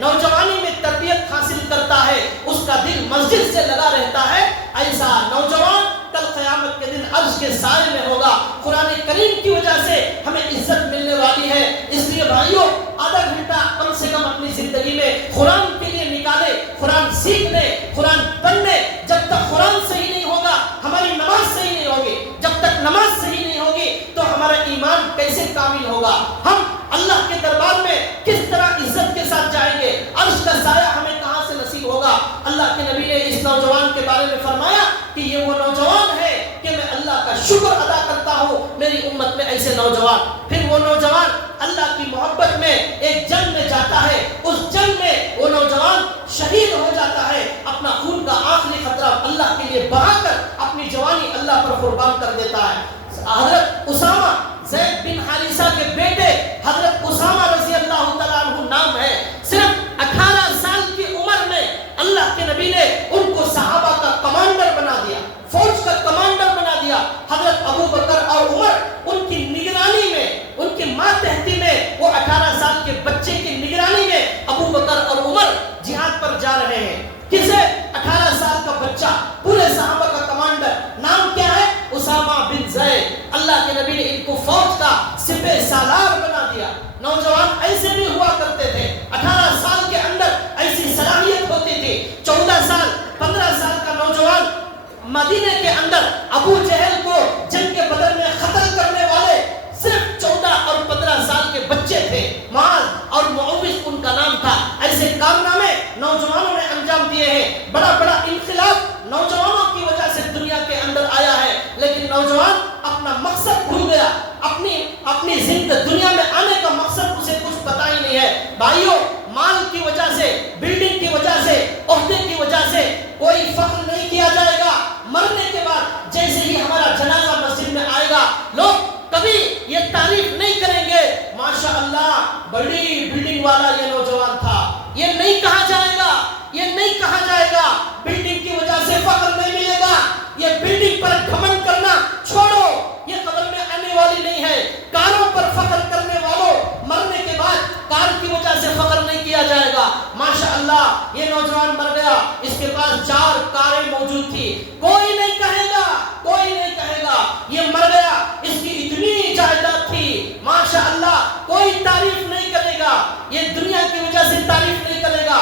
نوجوانی میں تربیت حاصل کرتا ہے اس کا دل مسجد سے لگا رہتا ہے, ایسا نوجوان کل قیامت کے دن عرش کے سائے میں ہوگا. قرآن کریم کی وجہ سے ہمیں عزت ملنے والی ہے. اس لیے بھائیو, آدھا گھنٹہ کم سے کم اپنی زندگی میں قرآن کے لیے نکالے, قرآن سیکھنے, قرآن پڑھنے. جب تک قرآن صحیح نہیں ہوگا ہماری نماز صحیح نہیں ہوگی. جب تک نماز صحیح نہیں ہوگی تو ہمارا ایمان کیسے کامل ہوگا؟ ہم اللہ کے دربار میں کس طرح عزت کے ساتھ جائیں گے؟ عرش کا سایہ ہمیں کہاں سے نصیب ہوگا؟ اللہ کے نبی نے اس نوجوان کے بارے میں فرمایا کہ یہ وہ نوجوان ہے کہ میں اللہ کا شکر ادا کرتا ہوں میری امت میں ایسے نوجوان. پھر وہ نوجوان اللہ کی محبت میں ایک جنگ میں جاتا ہے, اس جنگ میں وہ نوجوان شہید ہو جاتا ہے, اپنا خون کا آخری خطرہ اللہ کے لیے بہا کر اپنی جوانی اللہ پر قربان کر دیتا ہے. حضرت اسامہ, زید بن حارثہ کے بیٹے حضرت اسامہ رضی اللہ تعالیٰ عنہ نام ہے. صرف 18 سال کی عمر میں اللہ کے نبی نے ان کو صحابہ کا کمانڈر بنا دیا, فوج کا کمانڈر بنا دیا. حضرت ابو بکر اور عمر ان کی نگرانی میں, ان کی ماتحتی میں, وہ 18 سال کے بچے کی نگرانی میں ابو بکر اور عمر جہاد پر جا رہے ہیں. کسے؟ 18 سال کا بچہ, پورے صحابہ کا کمانڈر. نام کیا ہے؟ اسامہ بن زید. اللہ کے نبی نے ان کو فوج کا سپہ سالار بنا دیا. نوجوان ایسے بھی ہوا کرتے تھے, 18 سال کے اندر ایسی صلاحیت ہوتی تھی. 14 سال 15 سال کا نوجوان مدینے کے اندر ابو جہل کو جنگ کے بدر میں قتل کرنے والے صرف 14 اور 15 سال کے بچے تھے. معاذ اور معوذ ان کا نام تھا. ایسے کارنامے نوجوانوں نے انجام دیے ہیں. بڑا بڑا انقلاب نوجوانوں کی وجہ سے دنیا کے اندر آیا ہے, لیکن نوجوان اپنا مقصد بھول گیا. اپنی دنیا میں آنے کا مقصد اسے کچھ پتا ہی نہیں ہے. بھائیو, مال کی وجہ سے, بلڈنگ کی وجہ سے, عہدے کی وجہ سے کوئی فخر نہیں کیا جائے گا. مرنے کے بعد جیسے ہی ہمارا جنازہ مسجد میں آئے گا, لوگ کبھی یہ تعریف نہیں کریں گے ماشاء اللہ بڑی بلڈنگ والا یہ نوجوان تھا. یہ نہیں کہا جائے گا, یہ نہیں کہا جائے گا. بلڈنگ کی وجہ سے فخر نہیں ملے گا. یہ بلڈنگ پر گھمنڈ کرنا چھوڑو, یہ قبر میں آنے والی نہیں ہے. کاروں پر فخر کرنے والوں, مرنے کے بعد کار کی وجہ سے فخر نہیں کیا جائے گا. ماشاء اللہ یہ نوجوان مر گیا, اس کے پاس 4 کاریں موجود تھی. کوئی نہیں کہے گا, کوئی نہیں کہے گا یہ مر گیا, اس کی اتنی جائیداد تھی. ماشاء اللہ کوئی تعریف نہیں کرے گا, یہ دنیا کی وجہ سے تعریف نہیں کرے گا.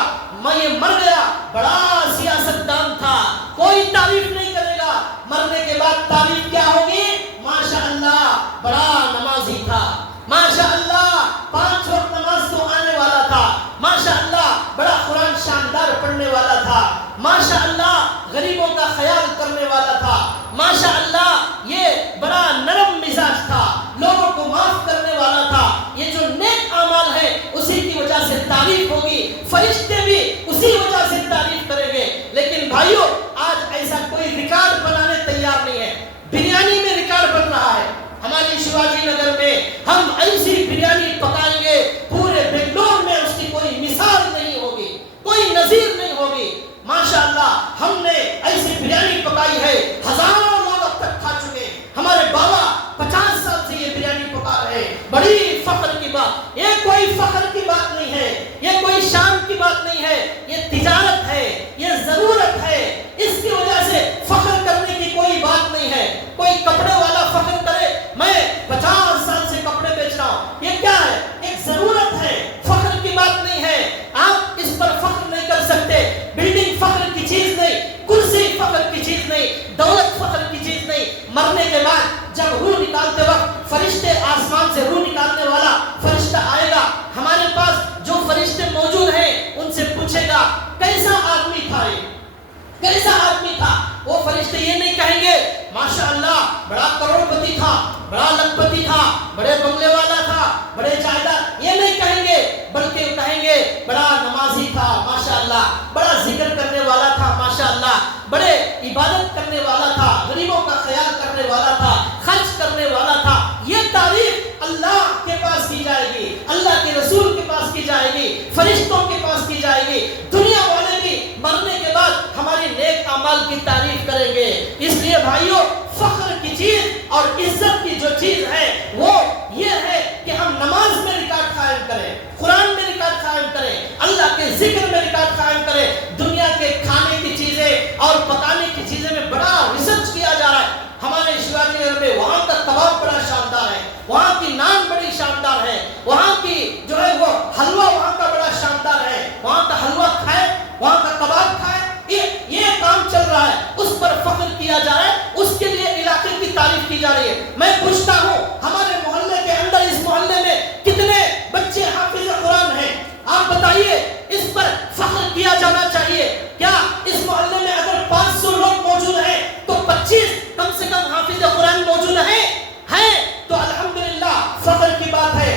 یہ مر گیا, بڑا سیاستدان تھا, کوئی تعریف نہیں کرے گا. مرنے کے بعد تعریف کیا ہوگی؟ ماشاء اللہ بڑا نمازی تھا, ماشاء اللہ 5 وقت نماز تو آنے والا تھا, ماشاء اللہ بڑا قرآن شاندار پڑھنے والا تھا, ماشاء اللہ غریبوں کا خیال کرنے والا تھا, ماشاء اللہ یہ بڑا نرم مزاج تھا, لوگوں کو معاف کرنے والا تھا. یہ جو نیک اعمال ہے اسی کی وجہ سے تعریف ہوگی, فرشتے بھی اسی وجہ سے تعریف کریں گے. لیکن بھائیو, آج ایسا کوئی ریکارڈ بنانے تیار نہیں ہے. بریانی میں ریکارڈ بن رہا ہے. ہماری شیواجی نگر میں ہم ایسی بریانی پکائیں گے, پورے بنگلور میں اس کی کوئی مثال نہیں ہوگی, کوئی نظیر نہیں ہوگی. ماشاءاللہ ہم نے ایسی بریانی پکائی ہے, ہزاروں لوگ اب تک کھا چکے. ہمارے بابا 50 سال سے یہ بریانی پکا رہے ہیں. بڑی فخر کی بات, یہ کوئی فخر کی بات نہیں ہے, یہ کوئی شان کی بات نہیں ہے, یہ تجارت ہے, یہ ضرورت ہے. اس کی وجہ سے فخر کرنے کی کوئی بات نہیں ہے. کوئی کپڑے والا فخر کرے میں 50 سال سے کپڑے بیچ رہا ہوں, یہ کیا ہے؟ ایک ضرورت ہے, فخر کی بات نہیں ہے. آپ اس پر فخر نہیں کر سکتے. بلڈنگ فخر کی چیز نہیں, کرسی فخر کی چیز نہیں, کیسا آدمی تھا یہ، کیسا آدمی تھا؟ وہ فرشتے یہ نہیں کہیں گے ماشاءاللہ بڑا کروڑ پتی تھا، بڑا لکھ پتی تھا، بڑے بنگلے والا تھا، بڑے جائیداد، یہ نہیں کہیں گے، بلکہ کہیں گے بڑا نمازی تھا ماشاءاللہ، بڑا ذکر کرنے والا تھا ماشاءاللہ، بڑے عبادت کرنے والا تھا، غریبوں کا خیال کرنے والا تھا، خرچ کرنے والا تھا۔ یہ تعریف اللہ کے پاس کی جائے گی، اللہ کے رسول کے پاس کی جائے گی، فرشتوں کے پاس کی جائے گی۔ دنیا والے بھی مرنے کے بعد ہماری نیک اعمال کی تعریف کریں گے۔ اس لیے بھائیوں، فخر کی چیز اور عزت کی جو چیز ہے وہ یہ ہے کہ ہم نماز میں ریکارڈ قائم کریں، قرآن میں ریکارڈ قائم کریں، اللہ کے ذکر میں ریکارڈ قائم کریں۔ دنیا کے کھانے کی چیزیں اور پکانے کی چیزیں میں بڑا ریسرچ کیا جا رہا ہے۔ ہمارے شیواجی نگر میں وہاں کا کباب بڑا شاندار ہے، وہاں کی نان بڑی شاندار ہے، وہاں کی جو ہے وہ حلوہ وہاں کا بڑا شاندار ہے، وہاں کا حلوہ کھائے، وہاں کا کباب کھائے، یہ کام چل رہا ہے، اس پر فخر کیا جا رہا ہے، اس کے لیے علاقے کی تعریف کی جا رہی ہے۔ میں پوچھتا ہوں ہمارے محلے کے اندر، اس محلے میں کتنے بچے حافظ قرآن ہیں؟ آپ بتائیے، اس پر فخر کیا جانا چاہیے۔ کیا اس محلے میں اگر 500 لوگ موجود ہیں تو 25 کم سے کم حافظ قرآن موجود ہیں تو الحمدللہ فخر کی بات ہے۔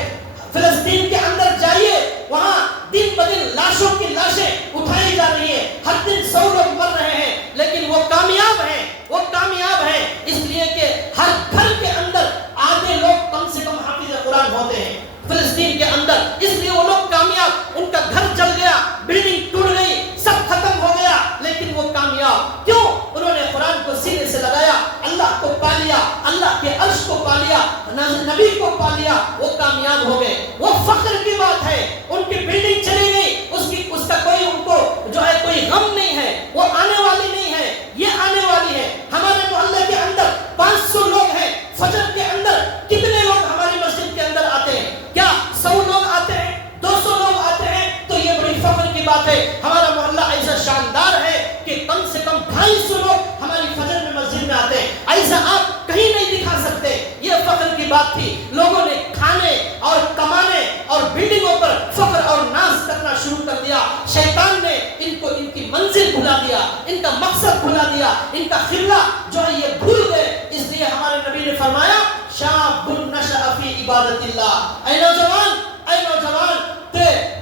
فلسطین کے اندر جائیے، وہاں دن بدن لاشوں کی لاشیں اٹھائی جا رہی ہیں، ہر دن 100 لوگ مر رہے ہیں، لیکن وہ کامیاب ہیں، وہ کامیاب ہیں اس لیے کہ ہر گھر کے اندر آدھے لوگ کم سے کم حافظ قرآن ہوتے ہیں فلسطین کے اندر، اس لیے وہ لوگ کامیاب۔ ان کا گھر جل گیا، بلڈنگ ٹوٹ گئی، سب ختم ہو گیا، لیکن وہ کامیاب کیوں؟ انہوں نے قرآن کو سینے سے لگایا، اللہ کو پا لیا، اللہ کے عرش کو پا لیا، نبی کو پا لیا، وہ کامیاب ہو گئے۔ وہ فخر کی بات ہے۔ ان کی بلڈنگ چلی گئی، اس کا کوئی ان کو جو ہے کوئی غم نہیں ہے، وہ آنے والی نہیں ہے، یہ آنے والی ہے۔ ہمارے محلے کے اندر 500 لوگ ہیں، فجر کے اندر کتنے لوگ ہماری مسجد کے اندر آتے ہیں؟ کیا 100 لوگ آتے ہیں؟ 200 لوگ آتے ہیں؟ تو یہ بڑی فخر کی بات ہے۔ ہمارا محلہ ایسا شاندار ہے کہ کم سے کم 250 لوگ ہماری فجر میں مسجد میں آتے ہیں، ایسا آپ کہیں نہیں دکھا سکتے۔ یہ فخر کی بات تھی۔ لوگوں نے کھانے اور کمانے اور بلڈنگوں پر فخر اور ناز کرنا شروع کر دیا۔ شیطان نے ان کو ان کی منزل بھلا دیا، ان کا مقصد بھلا دیا، ان کا قبلہ جو ہے یہ بھول گئے۔ اس لیے ہمارے نبی نے فرمایا شاب نشأ فی عبادت اللہ، اے نوجوان، اے نوجوان،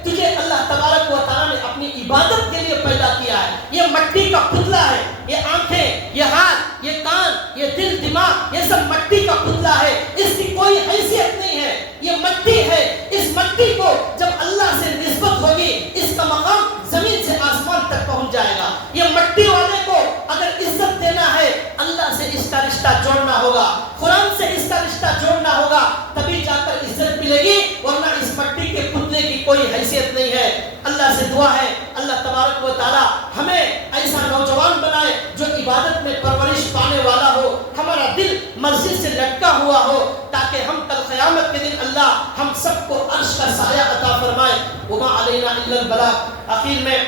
تجھے اللہ تبارک و تعالیٰ نے اپنی عبادت کے لیے پیدا کیا ہے۔ یہ مٹی کا پتلا ہے، یہ آنکھیں، یہ ہاتھ، یہ کان، یہ دل، دماغ، یہ سب مٹی کا پتلا ہے، اس کی کوئی حیثیت نہیں ہے، یہ مٹی ہے۔ اس مٹی کو جب اللہ سے نسبت ہوگی، اس کا مقام زمین سے آسمان تک پہنچ جائے گا۔ یہ مٹی والے کو اگر عزت دینا ہے، اللہ سے اس کا رشتہ جوڑنا ہوگا، قرآن سے اس کا رشتہ جوڑنا ہوگا، تبھی جا کر عزت ملے گی، ورنہ اس مٹی کے پتلے کی کوئی حیثیت نہیں ہے۔ اللہ سے دعا ہے اللہ تبارک و تعالی ہمیں ایسا نوجوان بنائے جو عبادت میں پرورش پانے والا ہو، ہمارا دل مسجد سے لٹکا ہوا ہو، تاکہ ہم کل قیامت کے دن اللہ ہم سب کو عرش کا سایہ عطا فرمائے۔ وما علینا الا البلاغ۔ آخر میں